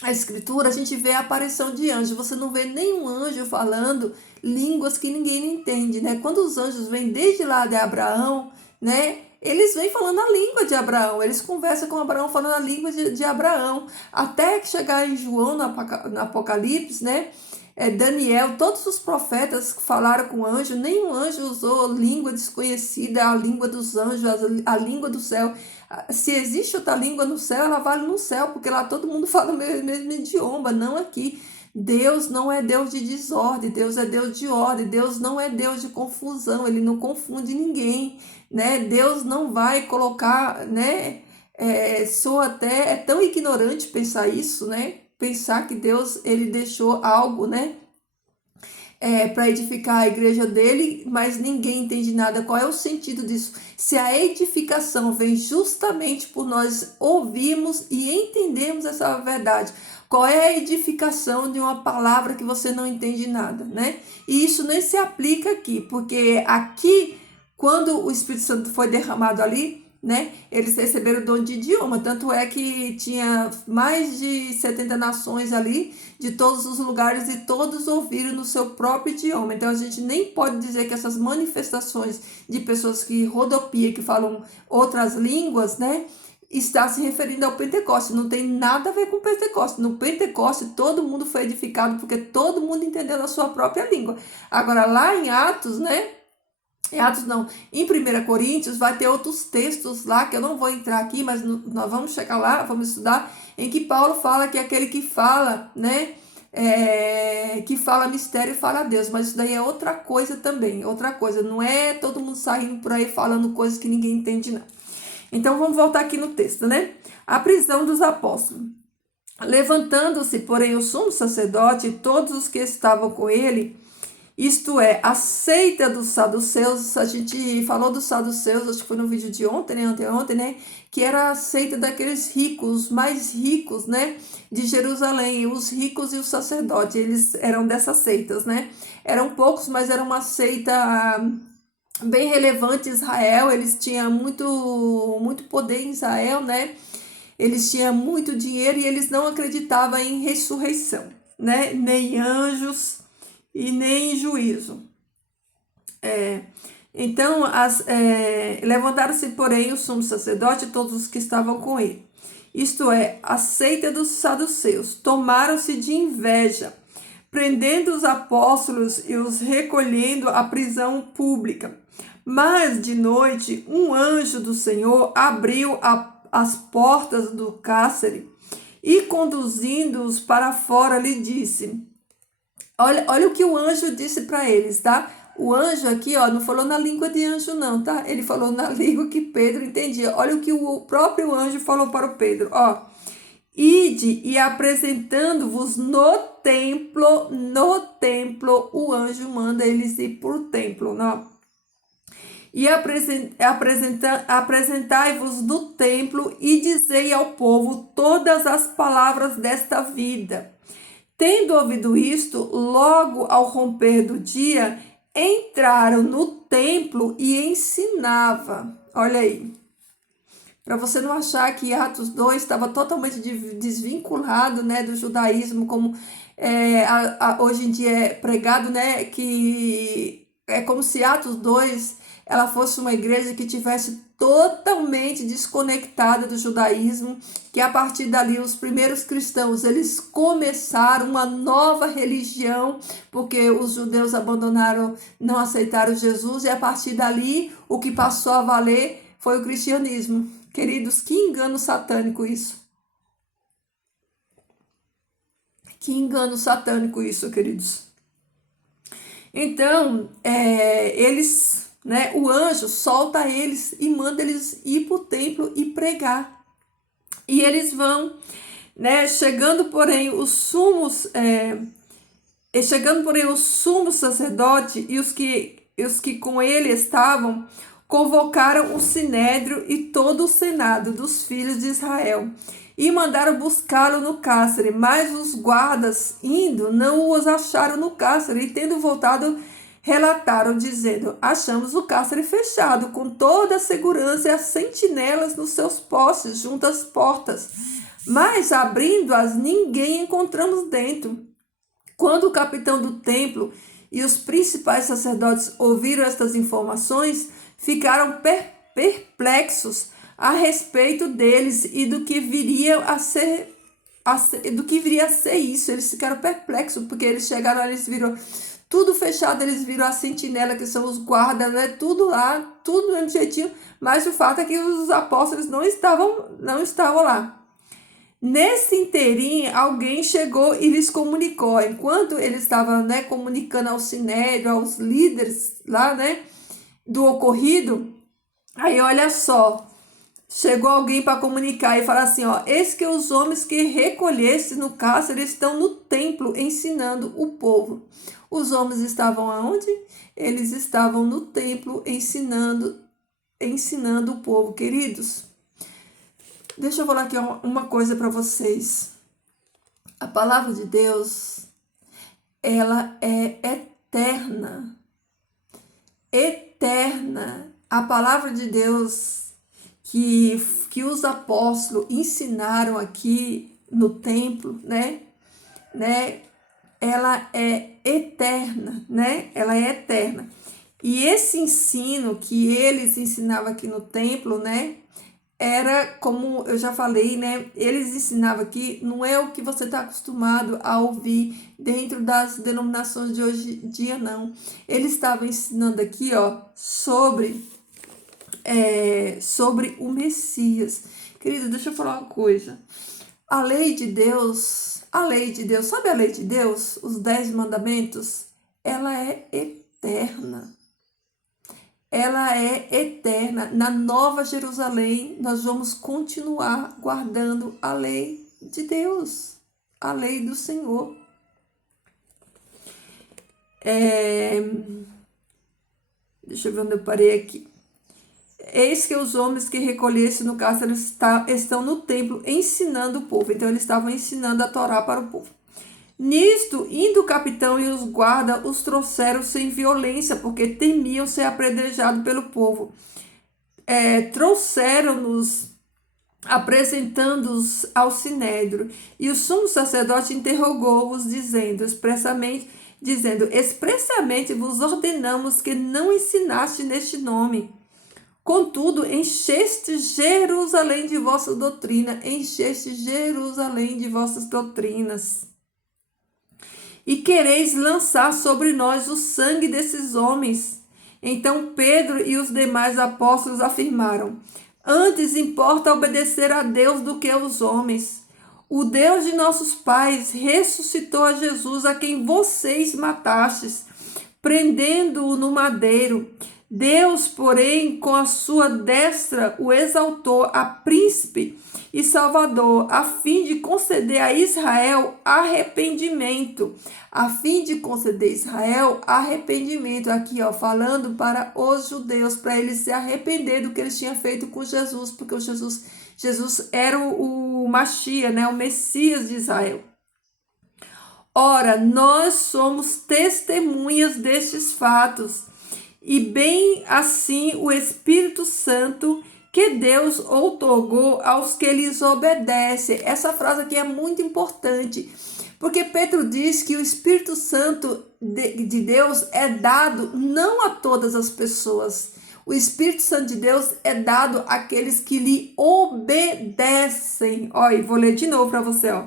a escritura, a gente vê a aparição de anjos. Você não vê nenhum anjo falando línguas que ninguém entende, né? Quando os anjos vêm desde lá de Abraão, né? Eles vêm falando a língua de Abraão, eles conversam com Abraão falando a língua de Abraão, até que chegar em João, no Apocalipse, né? Daniel, todos os profetas que falaram com o anjo, nenhum anjo usou língua desconhecida, a língua dos anjos, a língua do céu. Se existe outra língua no céu, ela vale no céu, porque lá todo mundo fala o mesmo idioma, não aqui. Deus não é Deus de desordem, Deus é Deus de ordem, Deus não é Deus de confusão, Ele não confunde ninguém, né? Deus não vai colocar, né? É tão ignorante pensar isso, né? Pensar que Deus, Ele deixou algo, né? Para edificar a igreja dele, mas ninguém entende nada. Qual é o sentido disso? Se a edificação vem justamente por nós ouvirmos e entendermos essa verdade, qual é a edificação de uma palavra que você não entende nada, né? E isso nem se aplica aqui, porque aqui, quando o Espírito Santo foi derramado ali, né, eles receberam o dom de idioma, tanto é que tinha mais de 70 nações ali, de todos os lugares, e todos ouviram no seu próprio idioma. Então a gente nem pode dizer que essas manifestações de pessoas que rodopiam, que falam outras línguas, né, está se referindo ao Pentecoste. Não tem nada a ver com o Pentecoste. No Pentecoste todo mundo foi edificado porque todo mundo entendeu na sua própria língua. Agora lá em Atos, né, em 1 Coríntios vai ter outros textos lá, que eu não vou entrar aqui, mas nós vamos chegar lá, vamos estudar, em que Paulo fala que aquele que fala, né, que fala mistério fala a Deus, mas isso daí é outra coisa também, outra coisa, não é todo mundo saindo por aí falando coisas que ninguém entende, não. Então vamos voltar aqui no texto, né? A prisão dos apóstolos. Levantando-se, porém, o sumo sacerdote e todos os que estavam com ele, isto é, a seita dos saduceus, a gente falou dos saduceus, acho que foi no vídeo de ontem, né, anteontem, né, que era a seita daqueles ricos, mais ricos, né, de Jerusalém, os ricos e os sacerdotes, eles eram dessas seitas, né, eram poucos, mas era uma seita bem relevante em Israel, eles tinham muito poder em Israel, né, eles tinham muito dinheiro e eles não acreditavam em ressurreição, né, nem anjos, e nem em juízo. Então, levantaram-se, porém, o sumo sacerdote e todos os que estavam com ele. Isto é, a seita dos saduceus. Tomaram-se de inveja, prendendo os apóstolos e os recolhendo à prisão pública. Mas, de noite, um anjo do Senhor abriu as portas do cárcere e, conduzindo-os para fora, lhe disse... Olha o que o anjo disse para eles, tá? O anjo aqui, ó, não falou na língua de anjo não, tá? Ele falou na língua que Pedro entendia. Olha o que o próprio anjo falou para o Pedro, ó. Ide e apresentando-vos no templo, o anjo manda eles ir para o templo, não? E apresentai-vos no templo e dizei ao povo todas as palavras desta vida. Tendo ouvido isto, logo ao romper do dia, entraram no templo e ensinava. Olha aí. Para você não achar que Atos 2 estava totalmente desvinculado, né, do judaísmo, como hoje em dia é pregado, né, que é como se Atos 2 ela fosse uma igreja que tivesse totalmente desconectada do judaísmo, que a partir dali os primeiros cristãos, eles começaram uma nova religião, porque os judeus abandonaram, não aceitaram Jesus, e a partir dali o que passou a valer foi o cristianismo. Queridos, que engano satânico isso. Que engano satânico isso, queridos. Então, eles... né? O anjo solta eles e manda eles ir para o templo e pregar. E eles vão, né? Chegando, porém, o sumo sacerdote e os que com ele estavam, convocaram o sinédrio e todo o senado dos filhos de Israel e mandaram buscá-lo no cárcere, mas os guardas, indo, não os acharam no cárcere, e tendo voltado, relataram, dizendo: achamos o cárcere fechado, com toda a segurança e as sentinelas nos seus postes, junto às portas. Mas, abrindo-as, ninguém encontramos dentro. Quando o capitão do templo e os principais sacerdotes ouviram estas informações, ficaram perplexos a respeito deles e do que viria a ser do que viria a ser isso. Eles ficaram perplexos, porque eles chegaram lá, eles viram tudo fechado, eles viram a sentinela, que são os guardas, né? Tudo lá, tudo do mesmo jeitinho, mas o fato é que os apóstolos não estavam lá. Nesse inteirinho, alguém chegou e lhes comunicou. Enquanto eles estavam, né, comunicando ao sinédrio, aos líderes lá, né, do ocorrido, aí olha só, chegou alguém para comunicar e falar assim, ó, eis que os homens que recolheste no cárcere estão no templo ensinando o povo. Os homens estavam aonde? Eles estavam no templo ensinando o povo, queridos. Deixa eu falar aqui uma coisa para vocês. A palavra de Deus, ela é eterna. Eterna. A palavra de Deus que os apóstolos ensinaram aqui no templo, né? Ela é eterna, né? Ela é eterna. E esse ensino que eles ensinavam aqui no templo, né? Era como eu já falei, né? Eles ensinavam aqui, não é o que você está acostumado a ouvir dentro das denominações de hoje em dia, não. Eles estavam ensinando aqui, ó, sobre o Messias. Querido, deixa eu falar uma coisa. A lei de Deus, sabe a lei de Deus? Os 10 mandamentos, ela é eterna. Ela é eterna. Na Nova Jerusalém, nós vamos continuar guardando a lei de Deus, a lei do Senhor. Deixa eu ver onde eu parei aqui. Eis que os homens que recolhessem no cárcere estão no templo ensinando o povo. Então, eles estavam ensinando a Torá para o povo. Nisto, indo o capitão e os guardas, os trouxeram sem violência, porque temiam ser apedrejados pelo povo. Trouxeram-nos, apresentando-os ao sinédrio. E o sumo sacerdote interrogou-os, dizendo expressamente vos ordenamos que não ensinaste neste nome. Contudo, encheste Jerusalém de vossa doutrina, encheste Jerusalém de vossas doutrinas. E quereis lançar sobre nós o sangue desses homens. Então Pedro e os demais apóstolos afirmaram: antes importa obedecer a Deus do que aos homens. O Deus de nossos pais ressuscitou a Jesus, a quem vocês matastes, prendendo-o no madeiro. Deus, porém, com a sua destra o exaltou a príncipe e salvador, a fim de conceder a Israel arrependimento. A fim de conceder a Israel arrependimento. Aqui, ó, falando para os judeus, para eles se arrepender do que eles tinham feito com Jesus, porque Jesus era o Mashiach, né, o Messias de Israel. Ora, nós somos testemunhas destes fatos, e bem assim o Espírito Santo que Deus outorgou aos que lhes obedecem. Essa frase aqui é muito importante, porque Pedro diz que o Espírito Santo de Deus é dado não a todas as pessoas. O Espírito Santo de Deus é dado àqueles que lhe obedecem. Olha, vou ler de novo para você, ó.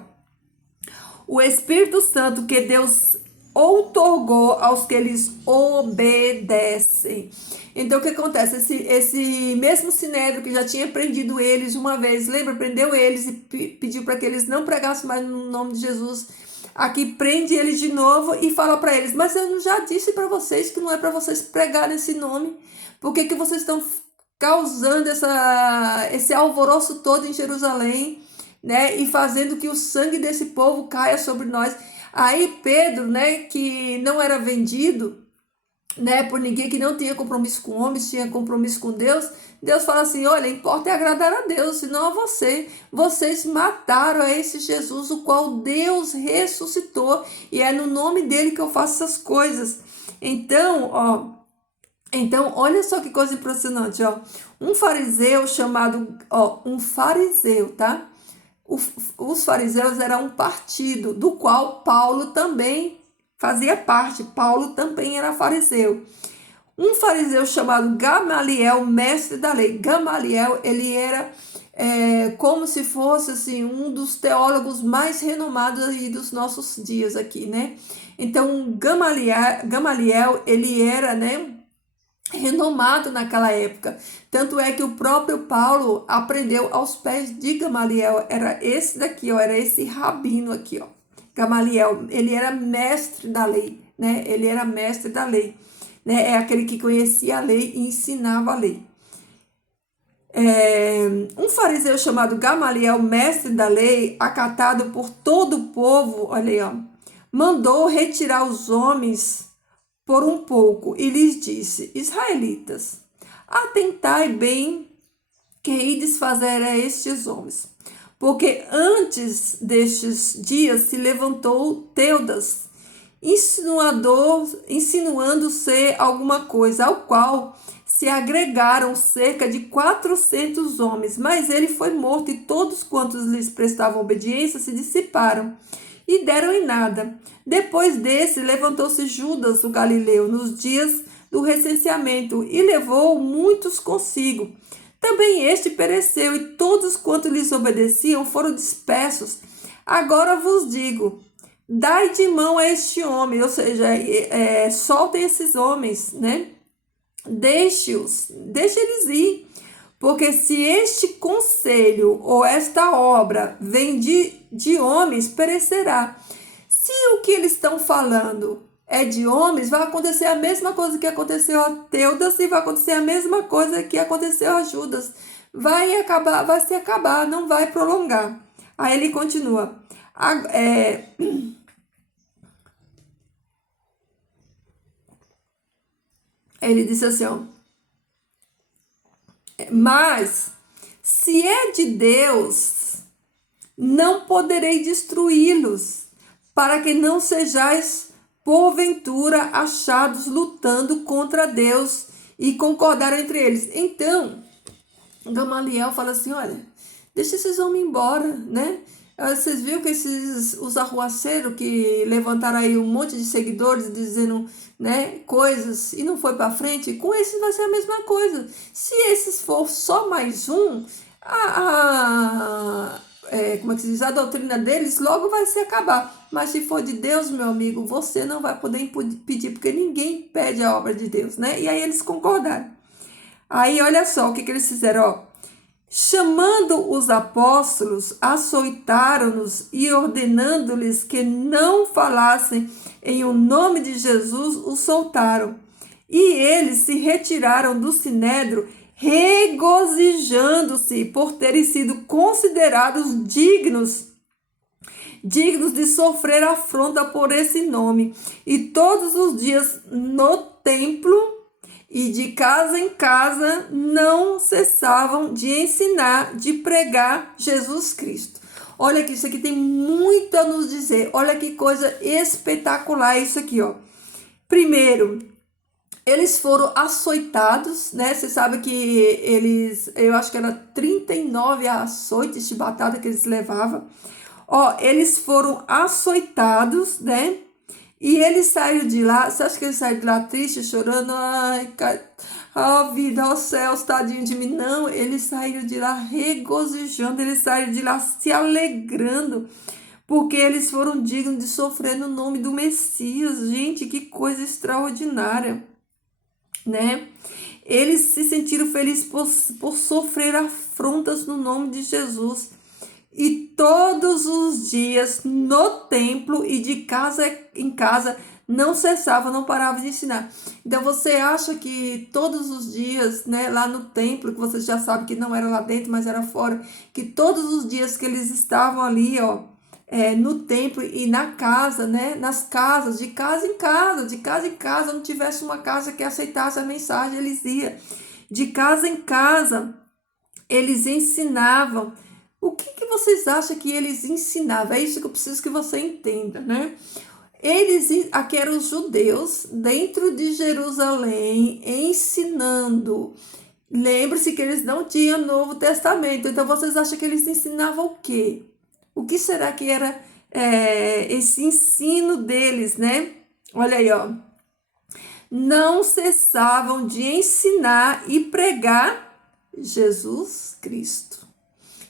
O Espírito Santo que Deus outorgou aos que lhes obedecem. Então, o que acontece? Esse mesmo sinédrio que já tinha prendido eles uma vez, lembra? Prendeu eles e pediu para que eles não pregassem mais no nome de Jesus. Aqui prende eles de novo e fala para eles: mas eu já disse para vocês que não é para vocês pregarem esse nome. Por que vocês estão causando esse alvoroço todo em Jerusalém, né? E fazendo que o sangue desse povo caia sobre nós. Aí Pedro, né, que não era vendido, né, por ninguém, que não tinha compromisso com homens, tinha compromisso com Deus, Deus fala assim: olha, importa é agradar a Deus, e não a você. Vocês mataram a esse Jesus, o qual Deus ressuscitou, e é no nome dele que eu faço essas coisas. Então, olha só que coisa impressionante, ó. Um fariseu chamado, tá? Os fariseus eram um partido do qual Paulo também fazia parte. Paulo também era fariseu. Um fariseu chamado Gamaliel, mestre da lei. Gamaliel, ele era como se fosse assim, um dos teólogos mais renomados aí dos nossos dias aqui, né? Então, Gamaliel, ele era, né, renomado naquela época. Tanto é que o próprio Paulo aprendeu aos pés de Gamaliel. Era esse daqui, ó, era esse rabino aqui, ó. Gamaliel, ele era mestre da lei, né? Ele era mestre da lei, né? É aquele que conhecia a lei e ensinava a lei. Um fariseu chamado Gamaliel, mestre da lei, acatado por todo o povo, olha aí, ó, mandou retirar os homens por um pouco e lhes disse: Israelitas, atentai bem que ides fazer a estes homens. Porque antes destes dias se levantou Teudas, insinuando ser alguma coisa, ao qual se agregaram cerca de 400 homens, mas ele foi morto e todos quantos lhes prestavam obediência se dissiparam e deram em nada. Depois desse, levantou-se Judas, o Galileu, nos dias do recenseamento e levou muitos consigo. Também este pereceu e todos quantos lhes obedeciam foram dispersos. Agora vos digo, dai de mão a este homem, ou seja, soltem esses homens, né? Deixe eles ir, porque se este conselho ou esta obra vem de homens, perecerá. Se o que eles estão falando é de homens, vai acontecer a mesma coisa que aconteceu a Teudas e vai acontecer a mesma coisa que aconteceu a Judas. Vai se acabar, não vai prolongar. Aí ele continua. Ele disse assim, ó, mas se é de Deus, não poderei destruí-los, para que não sejais porventura achados lutando contra Deus e concordaram entre eles. Então, Gamaliel fala assim, olha, deixa esses homens embora, né? Vocês viram que os arruaceiros que levantaram aí um monte de seguidores dizendo, né, coisas e não foi para frente, com esses vai ser a mesma coisa. Se esses for só mais um, como é que se diz? A doutrina deles logo vai se acabar. Mas se for de Deus, meu amigo, você não vai poder pedir, porque ninguém pede a obra de Deus, né? E aí eles concordaram. Aí olha só o que eles fizeram, ó. Chamando os apóstolos, açoitaram-nos e ordenando-lhes que não falassem em o nome de Jesus, os soltaram. E eles se retiraram do sinédrio, regozijando-se por terem sido considerados dignos de sofrer afronta por esse nome. E todos os dias no templo e de casa em casa não cessavam de ensinar, de pregar Jesus Cristo. Olha que isso aqui tem muito a nos dizer. Olha que coisa espetacular isso aqui, ó. Primeiro, eles foram açoitados, né? Você sabe que eu acho que era 39 açoites de batata que eles levavam. Ó, eles foram açoitados, né? E eles saíram de lá, você acha que eles saíram de lá triste, chorando? Ai, ó vida, ó céus, tadinho de mim. Não, eles saíram de lá regozijando, eles saíram de lá se alegrando, porque eles foram dignos de sofrer no nome do Messias. Gente, que coisa extraordinária, né? Eles se sentiram felizes por sofrer afrontas no nome de Jesus. E todos os dias no templo e de casa em casa não cessava, não parava de ensinar. Então você acha que todos os dias, né, lá no templo, que você já sabe que não era lá dentro, mas era fora, que todos os dias que eles estavam ali, ó, no templo e na casa, né, nas casas, de casa em casa, não tivesse uma casa que aceitasse a mensagem, eles iam. De casa em casa, eles ensinavam. O que vocês acham que eles ensinavam? É isso que eu preciso que você entenda, né? Aqui eram os judeus dentro de Jerusalém ensinando. Lembre-se que eles não tinham Novo Testamento. Então vocês acham que eles ensinavam o quê? O que será que era esse ensino deles, né? Olha aí, ó. Não cessavam de ensinar e pregar Jesus Cristo.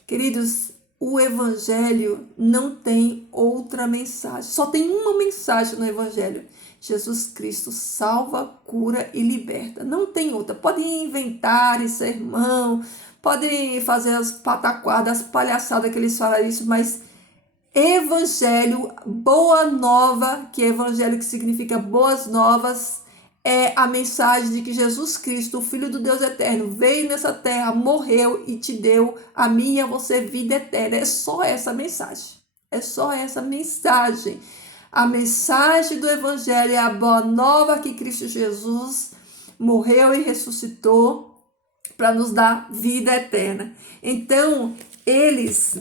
Queridos, o Evangelho não tem outra mensagem. Só tem uma mensagem no Evangelho. Jesus Cristo salva, cura e liberta. Não tem outra. Podem inventar sermão, podem fazer as pataquadas, as palhaçadas que eles falam isso, mas Evangelho, boa nova, que é evangelho que significa boas novas, é a mensagem de que Jesus Cristo, o Filho do Deus eterno, veio nessa terra, morreu e te deu a mim e a você vida eterna. É só essa mensagem. É só essa mensagem. A mensagem do Evangelho é a boa nova que Cristo Jesus morreu e ressuscitou para nos dar vida eterna. Então, eles,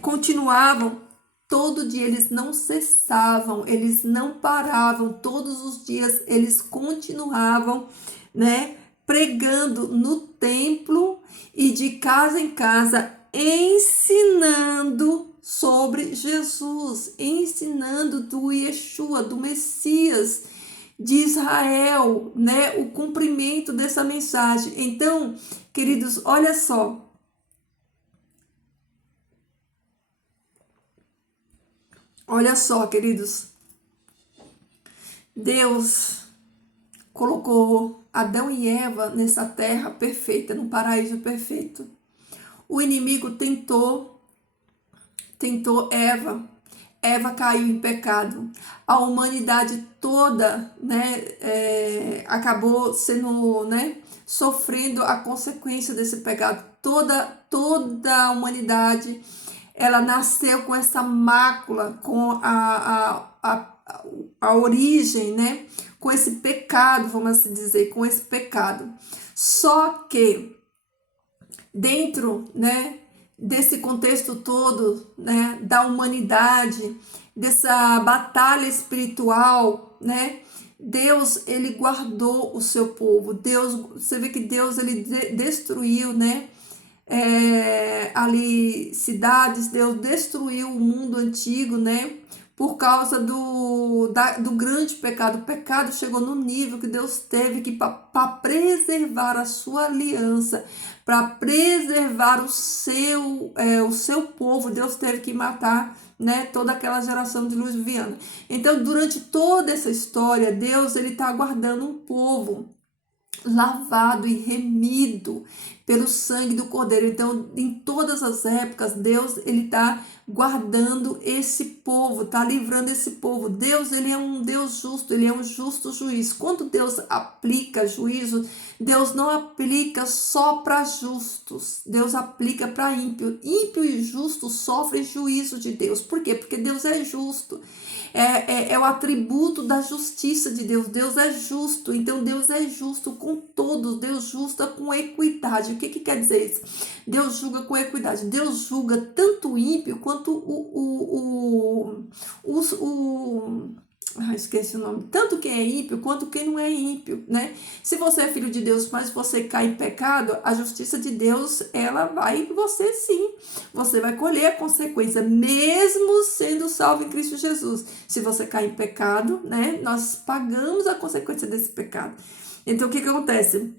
continuavam todo dia, eles não cessavam, eles não paravam, todos os dias eles continuavam, pregando no templo e de casa em casa, ensinando sobre Jesus, ensinando do Yeshua, do Messias de Israel, o cumprimento dessa mensagem. Então, queridos, olha só. Olha só, queridos. Deus colocou Adão e Eva nessa terra perfeita, no paraíso perfeito. O inimigo tentou Eva. Eva caiu em pecado. A humanidade toda, acabou sendo, sofrendo a consequência desse pecado. Toda a humanidade, ela nasceu com essa mácula, com a origem, com esse pecado, vamos assim dizer, com esse pecado. Só que dentro, desse contexto todo, da humanidade, dessa batalha espiritual, Deus, ele guardou o seu povo. Deus, você vê que Deus, ele destruiu, ali cidades, Deus destruiu o mundo antigo, por causa do grande pecado. O pecado chegou no nível que Deus teve que, para preservar a sua aliança, para preservar o seu povo, Deus teve que matar, toda aquela geração de diluviana. Então, durante toda essa história, Deus, ele está guardando um povo lavado e remido pelo sangue do Cordeiro. Então, em todas as épocas, Deus, ele está guardando esse povo, está livrando esse povo. Deus, ele é um Deus justo, ele é um justo juiz. Quando Deus aplica juízo, Deus não aplica só para justos, Deus aplica para ímpio. Ímpio e justo sofrem juízo de Deus. Por quê? Porque Deus é justo. É o atributo da justiça de Deus. Deus é justo, então Deus é justo com todos. Deus julga com equidade. O que quer dizer isso? Deus julga com equidade. Deus julga tanto o ímpio quanto esqueci o nome. Tanto quem é ímpio quanto quem não é ímpio, Se você é filho de Deus, mas você cai em pecado, a justiça de Deus, ela vai em você sim. Você vai colher a consequência, mesmo sendo salvo em Cristo Jesus. Se você cai em pecado, nós pagamos a consequência desse pecado. Então, o que acontece?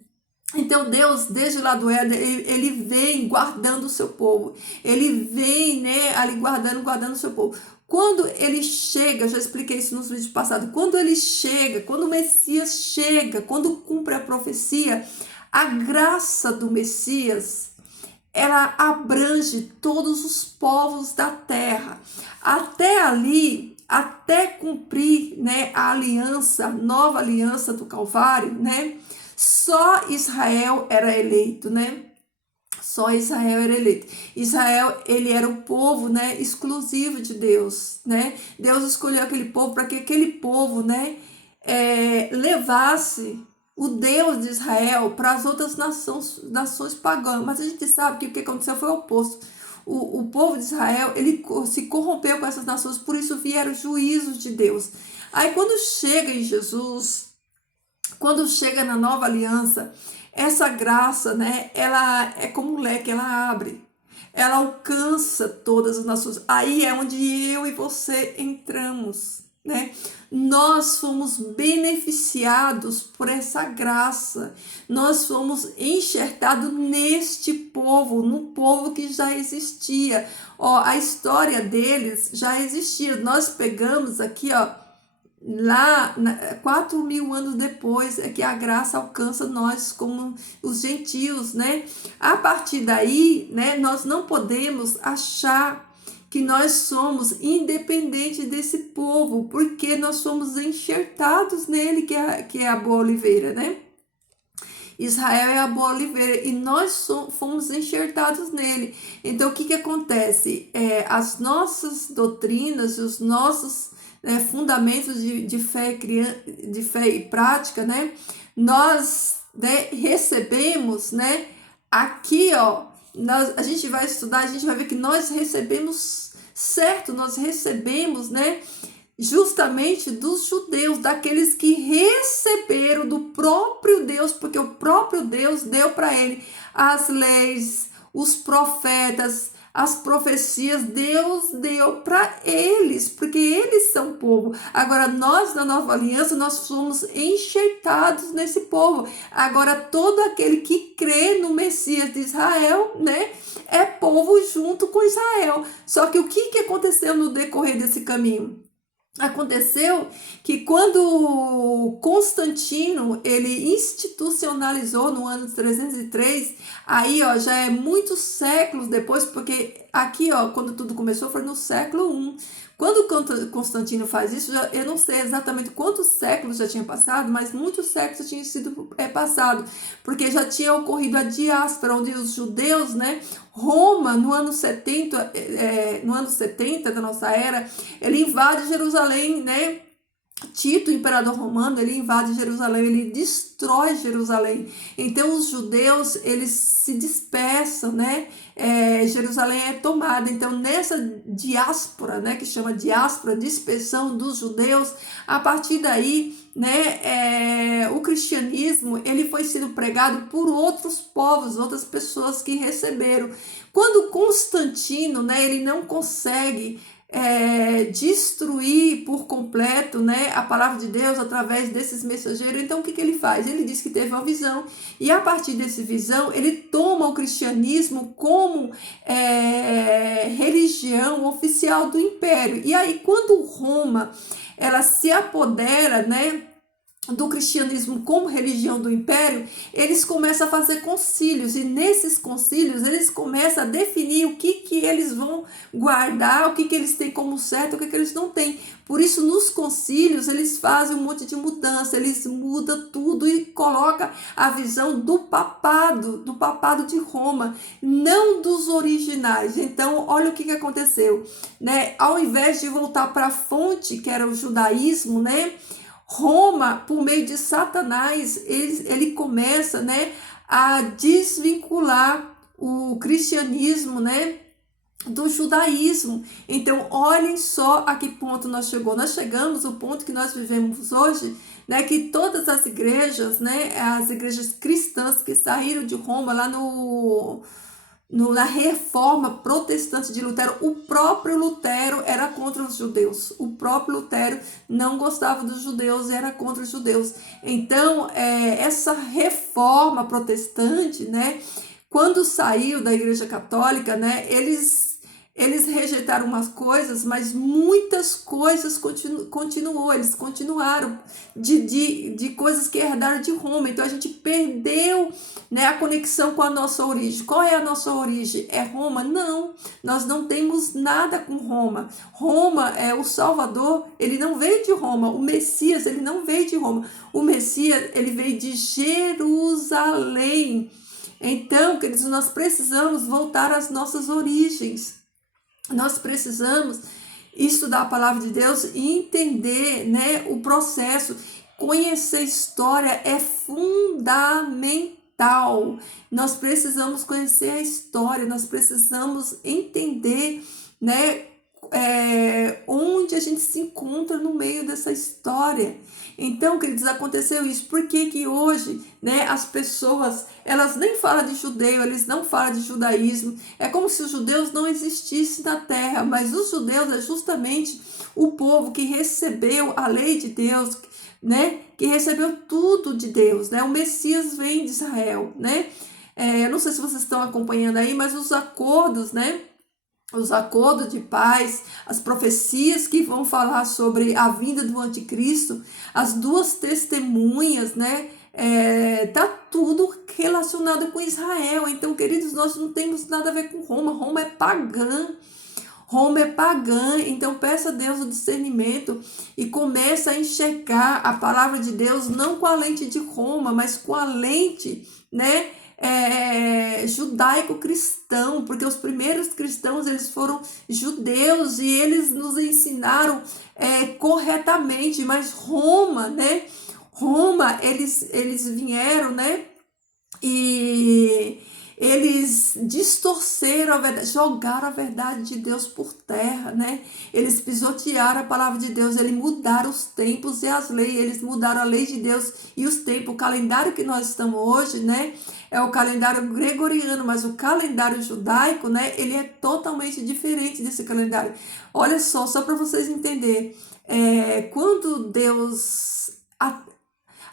Então, Deus, desde lá do Éden, ele vem guardando o seu povo. Ele vem, ali guardando o seu povo. Quando ele chega, já expliquei isso nos vídeos passados, quando ele chega, quando o Messias chega, quando cumpre a profecia, a graça do Messias, ela abrange todos os povos da terra. Até ali, até cumprir, a aliança, nova aliança do Calvário, só Israel era eleito, Só Israel era eleito. Israel, ele era o povo, exclusivo de Deus, Deus escolheu aquele povo para que aquele povo, levasse o Deus de Israel para as outras nações pagãs. Mas a gente sabe que o que aconteceu foi o oposto. O povo de Israel, ele se corrompeu com essas nações, por isso vieram juízos de Deus. Aí quando chega em Jesus, quando chega na nova aliança, essa graça, ela é como um leque, ela abre, ela alcança todas as nações. Aí é onde eu e você entramos. né? Nós fomos beneficiados por essa graça. Nós fomos enxertados neste povo, no povo que já existia. Ó, a história deles já existia. Nós pegamos aqui, ó, lá 4.000 anos depois é que a graça alcança nós como os gentios, né? A partir daí, né, nós não podemos achar que nós somos independentes desse povo, porque nós somos enxertados nele, que é a boa oliveira, né? Israel é a boa oliveira e nós fomos enxertados nele. Então, o que que acontece? As nossas doutrinas, os nossos fundamentos de fé e prática, né? Nós, né, recebemos, né? Aqui, ó, a gente vai estudar, a gente vai ver que nós recebemos certo, nós recebemos, né? Justamente dos judeus, daqueles que receberam do próprio Deus, porque o próprio Deus deu para ele as leis, os profetas, as profecias, Deus deu para eles, porque eles são povo. Agora, nós, na nova aliança, nós somos enxertados nesse povo. Agora, todo aquele que crê no Messias de Israel, né, é povo junto com Israel. Só que o que aconteceu no decorrer desse caminho? Aconteceu que quando Constantino ele institucionalizou no ano 303, aí ó, já é muitos séculos depois, porque aqui ó, quando tudo começou foi no século I. Quando Constantino faz isso, eu não sei exatamente quantos séculos já tinha passado, mas muitos séculos tinham sido passado, porque já tinha ocorrido a diáspora, onde os judeus, né, Roma, no ano 70 da nossa era, ele invade Jerusalém, né? Tito, o imperador romano, ele invade Jerusalém, ele destrói Jerusalém. Então os judeus, eles se dispersam, né? Jerusalém é tomada. Então nessa diáspora, né, que chama diáspora, dispersão dos judeus, a partir daí, né, o cristianismo, ele foi sendo pregado por outros povos, outras pessoas que receberam. Quando Constantino, né, ele não consegue destruir por completo, né, a palavra de Deus através desses mensageiros, então o que ele faz? Ele diz que teve uma visão e a partir dessa visão ele toma o cristianismo como religião oficial do império. E aí quando Roma ela se apodera, né, do cristianismo como religião do império, eles começam a fazer concílios, e nesses concílios eles começam a definir o que eles vão guardar, o que eles têm como certo, o que eles não têm. Por isso, nos concílios, eles fazem um monte de mudança, eles mudam tudo e colocam a visão do papado de Roma, não dos originais. Então, olha o que aconteceu, né? Ao invés de voltar para a fonte, que era o judaísmo, né? Roma, por meio de Satanás, ele começa, né, a desvincular o cristianismo, né, do judaísmo. Então, olhem só a que ponto nós chegamos. Nós chegamos ao ponto que nós vivemos hoje, né, que todas as igrejas, né, as igrejas cristãs que saíram de Roma lá na reforma protestante de Lutero, o próprio Lutero era contra os judeus. O próprio Lutero não gostava dos judeus e era contra os judeus. Então, essa reforma protestante, né, quando saiu da Igreja Católica, né, eles rejeitaram umas coisas, mas muitas coisas continuou, eles continuaram de coisas que herdaram de Roma. Então a gente perdeu, né, a conexão com a nossa origem. Qual é a nossa origem? É Roma? Não, nós não temos nada com Roma. Roma, o Salvador, ele não veio de Roma. O Messias, ele não veio de Roma. O Messias, ele veio de Jerusalém. Então, queridos, nós precisamos voltar às nossas origens. Nós precisamos estudar a palavra de Deus e entender, né, o processo. Conhecer a história é fundamental. Nós precisamos conhecer a história, nós precisamos entender, né, onde a gente se encontra no meio dessa história. Então, queridos, aconteceu isso. Por que que hoje, né, as pessoas, elas nem falam de judeu, eles não falam de judaísmo. É como se os judeus não existissem na terra, mas os judeus é justamente o povo que recebeu a lei de Deus, né, que recebeu tudo de Deus, né? O Messias vem de Israel, né? Eu não sei se vocês estão acompanhando aí, mas os acordos, né? Os acordos de paz, as profecias que vão falar sobre a vinda do anticristo, as duas testemunhas, né? Tá tudo relacionado com Israel. Então, queridos, nós não temos nada a ver com Roma. Roma é pagã. Roma é pagã, então peça a Deus o discernimento e começa a enxergar a palavra de Deus não com a lente de Roma, mas com a lente, né, judaico-cristão, porque os primeiros cristãos eles foram judeus e eles nos ensinaram corretamente, mas Roma, né, Roma eles vieram, né, e eles distorceram a verdade, jogaram a verdade de Deus por terra, né? Eles pisotearam a palavra de Deus, eles mudaram os tempos e as leis, eles mudaram a lei de Deus e os tempos. O calendário que nós estamos hoje, né? É o calendário gregoriano, mas o calendário judaico, né? Ele é totalmente diferente desse calendário. Olha só para vocês entenderem. Quando Deus...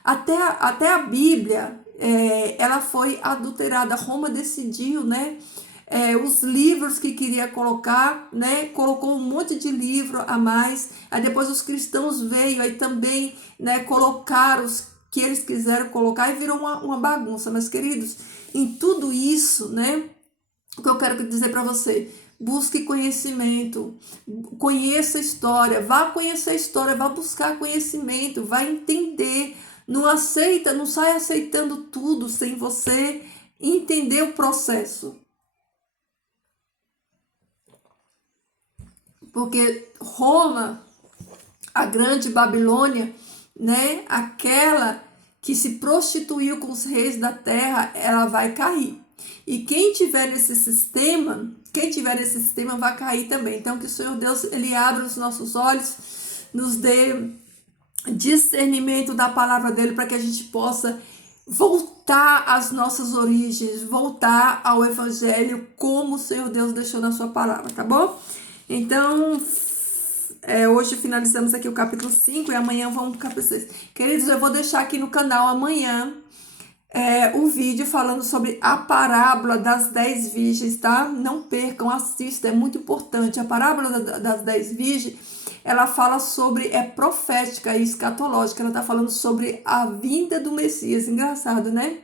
Até a Bíblia, ela foi adulterada. Roma decidiu, né? Os livros que queria colocar, né? Colocou um monte de livro a mais. Aí depois os cristãos veio, aí também, né? Colocaram os que eles quiseram colocar e virou uma bagunça. Mas, queridos, em tudo isso, né? O que eu quero dizer para você? Busque conhecimento, conheça a história, vá conhecer a história, vá buscar conhecimento, vá entender. Não aceita, não sai aceitando tudo sem você entender o processo. Porque Roma, a grande Babilônia, né, aquela que se prostituiu com os reis da terra, ela vai cair. E quem tiver nesse sistema vai cair também. Então que o Senhor Deus, ele abra os nossos olhos, nos dê discernimento da palavra dele para que a gente possa voltar às nossas origens, voltar ao evangelho como o Senhor Deus deixou na sua palavra, tá bom? Então, hoje finalizamos aqui o capítulo 5 e amanhã vamos para o capítulo 6. Queridos, eu vou deixar aqui no canal amanhã o vídeo falando sobre a parábola das 10 virgens, tá? Não percam, assista, é muito importante. A parábola das 10 virgens, ela fala sobre, profética e escatológica, ela tá falando sobre a vinda do Messias. Engraçado, né?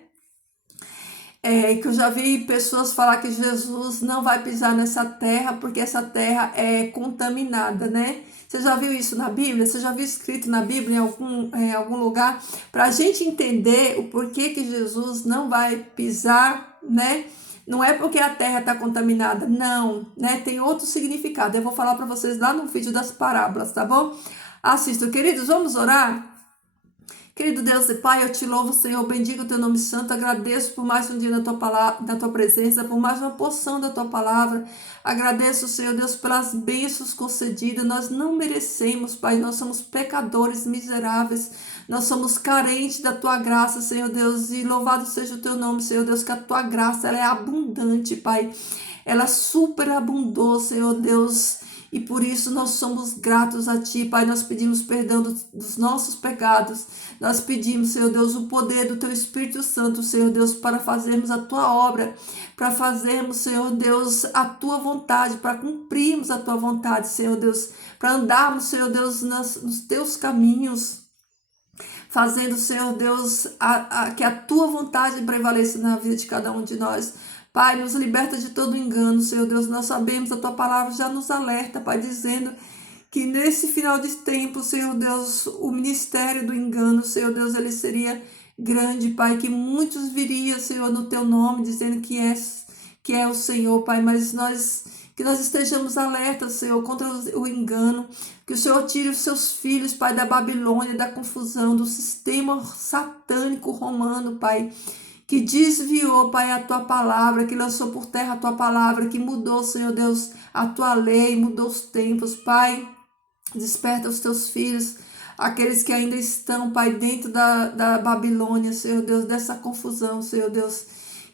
Que eu já vi pessoas falar que Jesus não vai pisar nessa terra porque essa terra é contaminada, né? Você já viu isso na Bíblia? Você já viu escrito na Bíblia em algum lugar? Para a gente entender o porquê que Jesus não vai pisar, né? Não é porque a terra está contaminada, não, né? Tem outro significado. Eu vou falar para vocês lá no vídeo das parábolas, tá bom? Assistam, queridos, vamos orar? Querido Deus e Pai, eu te louvo, Senhor, bendigo o teu nome santo, agradeço por mais um dia na tua palavra, na tua presença, por mais uma porção da tua palavra. Agradeço, Senhor Deus, pelas bênçãos concedidas. Nós não merecemos, Pai, nós somos pecadores miseráveis, nós somos carentes da tua graça, Senhor Deus, e louvado seja o teu nome, Senhor Deus, que a tua graça ela é abundante, Pai. Ela superabundou, Senhor Deus, e por isso nós somos gratos a Ti, Pai. Nós pedimos perdão dos nossos pecados. Nós pedimos, Senhor Deus, o poder do Teu Espírito Santo, Senhor Deus, para fazermos a Tua obra, para fazermos, Senhor Deus, a Tua vontade, para cumprirmos a Tua vontade, Senhor Deus, para andarmos, Senhor Deus, nos Teus caminhos, fazendo, Senhor Deus, que a Tua vontade prevaleça na vida de cada um de nós. Pai, nos liberta de todo engano, Senhor Deus. Nós sabemos, a Tua palavra já nos alerta, Pai, dizendo que nesse final de tempo, Senhor Deus, o ministério do engano, Senhor Deus, ele seria grande, Pai, que muitos viriam, Senhor, no Teu nome, dizendo que é o Senhor, Pai, mas que nós estejamos alertas, Senhor, contra o engano, que o Senhor tire os seus filhos, Pai, da Babilônia, da confusão, do sistema satânico romano, Pai, que desviou, Pai, a tua palavra, que lançou por terra a tua palavra, que mudou, Senhor Deus, a tua lei, mudou os tempos, Pai. Desperta os teus filhos, aqueles que ainda estão, Pai, dentro da Babilônia, Senhor Deus, dessa confusão, Senhor Deus,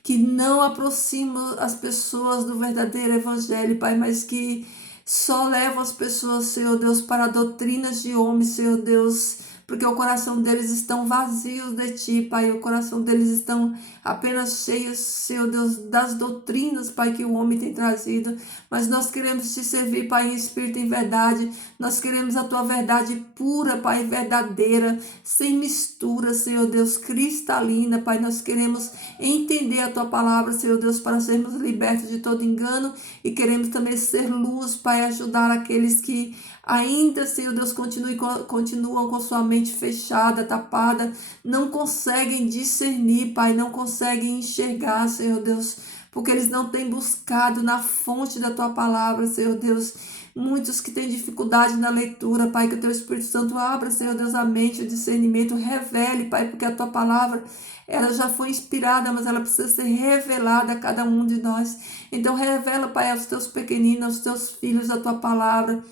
que não aproximam as pessoas do verdadeiro evangelho, Pai, mas que só levam as pessoas, Senhor Deus, para doutrinas de homens, Senhor Deus, porque o coração deles estão vazios de Ti, Pai, o coração deles estão apenas cheios, Senhor Deus, das doutrinas, Pai, que o homem tem trazido, mas nós queremos Te servir, Pai, em espírito e em verdade, nós queremos a Tua verdade pura, Pai, verdadeira, sem mistura, Senhor Deus, cristalina, Pai, nós queremos entender a Tua palavra, Senhor Deus, para sermos libertos de todo engano e queremos também ser luz, Pai, ajudar aqueles que ainda, Senhor Deus, continuam com sua mente fechada, tapada, não conseguem discernir, Pai, não conseguem enxergar, Senhor Deus, porque eles não têm buscado na fonte da Tua palavra, Senhor Deus. Muitos que têm dificuldade na leitura, Pai, que o Teu Espírito Santo abra, Senhor Deus, a mente, o discernimento, revele, Pai, porque a Tua palavra, ela já foi inspirada, mas ela precisa ser revelada a cada um de nós. Então revela, Pai, aos Teus pequeninos, aos Teus filhos, a Tua palavra,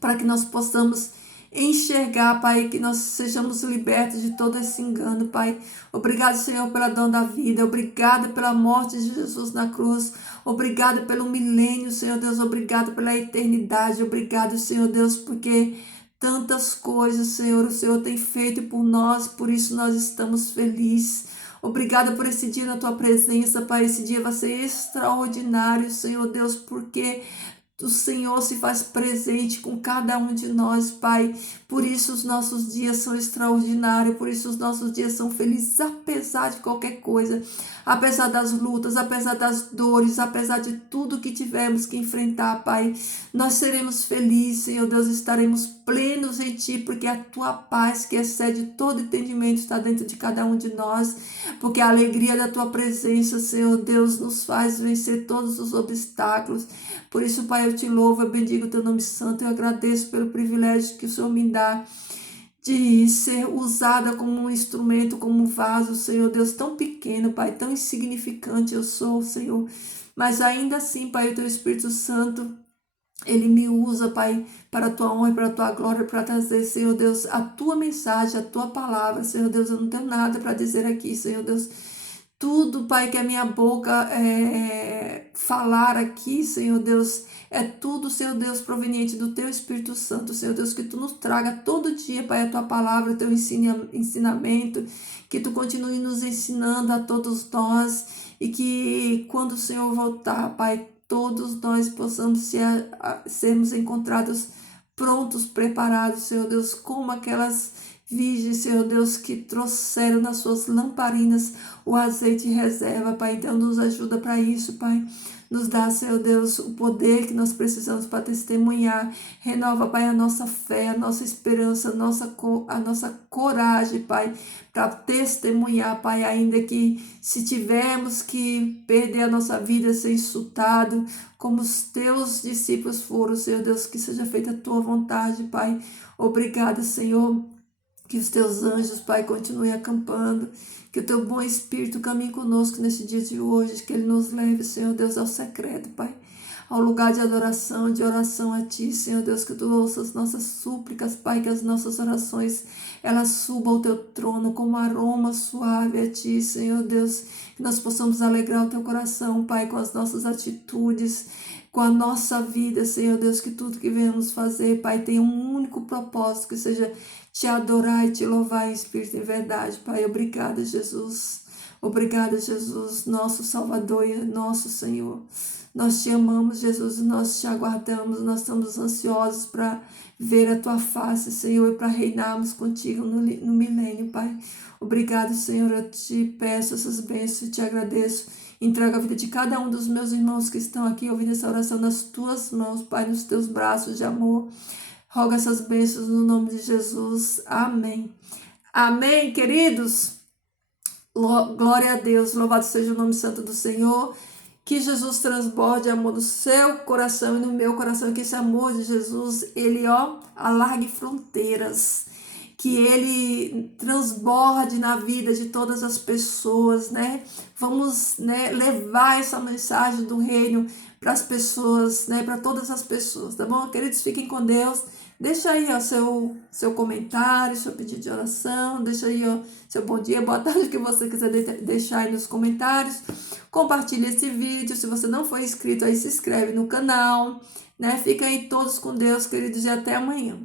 para que nós possamos enxergar, Pai, que nós sejamos libertos de todo esse engano, Pai. Obrigado, Senhor, pela dom da vida. Obrigado pela morte de Jesus na cruz. Obrigado pelo milênio, Senhor Deus. Obrigado pela eternidade. Obrigado, Senhor Deus, porque tantas coisas, Senhor, o Senhor tem feito por nós, por isso nós estamos felizes. Obrigada por esse dia na Tua presença, Pai. Esse dia vai ser extraordinário, Senhor Deus, porque o Senhor se faz presente com cada um de nós, Pai. Por isso os nossos dias são extraordinários, por isso os nossos dias são felizes, apesar de qualquer coisa, apesar das lutas, apesar das dores, apesar de tudo que tivemos que enfrentar, Pai. Nós seremos felizes, Senhor Deus, estaremos plenos em Ti, porque a Tua paz, que excede todo entendimento, está dentro de cada um de nós, porque a alegria da Tua presença, Senhor Deus, nos faz vencer todos os obstáculos. Por isso, Pai, eu Te louvo, eu bendigo o Teu nome santo, eu agradeço pelo privilégio que o Senhor me dá de ser usada como um instrumento, como um vaso, Senhor Deus, tão pequeno, Pai, tão insignificante eu sou, Senhor, mas ainda assim, Pai, o Teu Espírito Santo, Ele me usa, Pai, para a Tua honra e para a Tua glória, para trazer, Senhor Deus, a Tua mensagem, a Tua palavra, Senhor Deus, eu não tenho nada para dizer aqui, Senhor Deus. Tudo, Pai, que a minha boca falar aqui, Senhor Deus, é tudo, Senhor Deus, proveniente do Teu Espírito Santo, Senhor Deus, que Tu nos traga todo dia, Pai, a Tua palavra, o Teu ensinamento, que Tu continue nos ensinando a todos nós e que quando o Senhor voltar, Pai, todos nós possamos sermos encontrados prontos, preparados, Senhor Deus, como aquelas virgens, Senhor Deus, que trouxeram nas suas lamparinas o azeite em reserva, Pai. Então nos ajuda para isso, Pai. Nos dá, Senhor Deus, o poder que nós precisamos para testemunhar. Renova, Pai, a nossa fé, a nossa esperança, a nossa coragem, Pai, para testemunhar, Pai, ainda que se tivermos que perder a nossa vida, ser insultado, como os Teus discípulos foram, Senhor Deus, que seja feita a Tua vontade, Pai. Obrigada, Senhor. Que os Teus anjos, Pai, continuem acampando. Que o Teu bom Espírito caminhe conosco nesse dia de hoje. Que Ele nos leve, Senhor Deus, ao secreto, Pai. Ao lugar de adoração, de oração a Ti, Senhor Deus. Que Tu ouça as nossas súplicas, Pai. Que as nossas orações, elas subam ao Teu trono como aroma suave a Ti, Senhor Deus. Que nós possamos alegrar o Teu coração, Pai, com as nossas atitudes, com a nossa vida, Senhor Deus. Que tudo que venhamos fazer, Pai, tenha um único propósito, que seja Te adorar e Te louvar em espírito e em verdade, Pai. Obrigada, Jesus. Obrigada, Jesus, nosso Salvador e nosso Senhor. Nós Te amamos, Jesus, e nós Te aguardamos. Nós estamos ansiosos para ver a Tua face, Senhor, e para reinarmos contigo no milênio, Pai. Obrigado, Senhor. Eu Te peço essas bênçãos e Te agradeço. Entrego a vida de cada um dos meus irmãos que estão aqui ouvindo essa oração nas Tuas mãos, Pai, nos Teus braços de amor. Roga essas bênçãos no nome de Jesus. Amém. Amém, queridos. Glória a Deus. Louvado seja o nome santo do Senhor. Que Jesus transborde amor no seu coração e no meu coração. Que esse amor de Jesus, ele, alargue fronteiras. que ele transborde na vida de todas as pessoas, né? Vamos, né, levar essa mensagem do reino para as pessoas, né, para todas as pessoas, tá bom? Queridos, fiquem com Deus. Deixa aí ó, seu comentário, seu pedido de oração, deixa aí ó, seu bom dia, boa tarde, o que você quiser deixar aí nos comentários. Compartilhe esse vídeo, se você não for inscrito aí, se inscreve no canal, né? Fiquem aí todos com Deus, queridos, e até amanhã.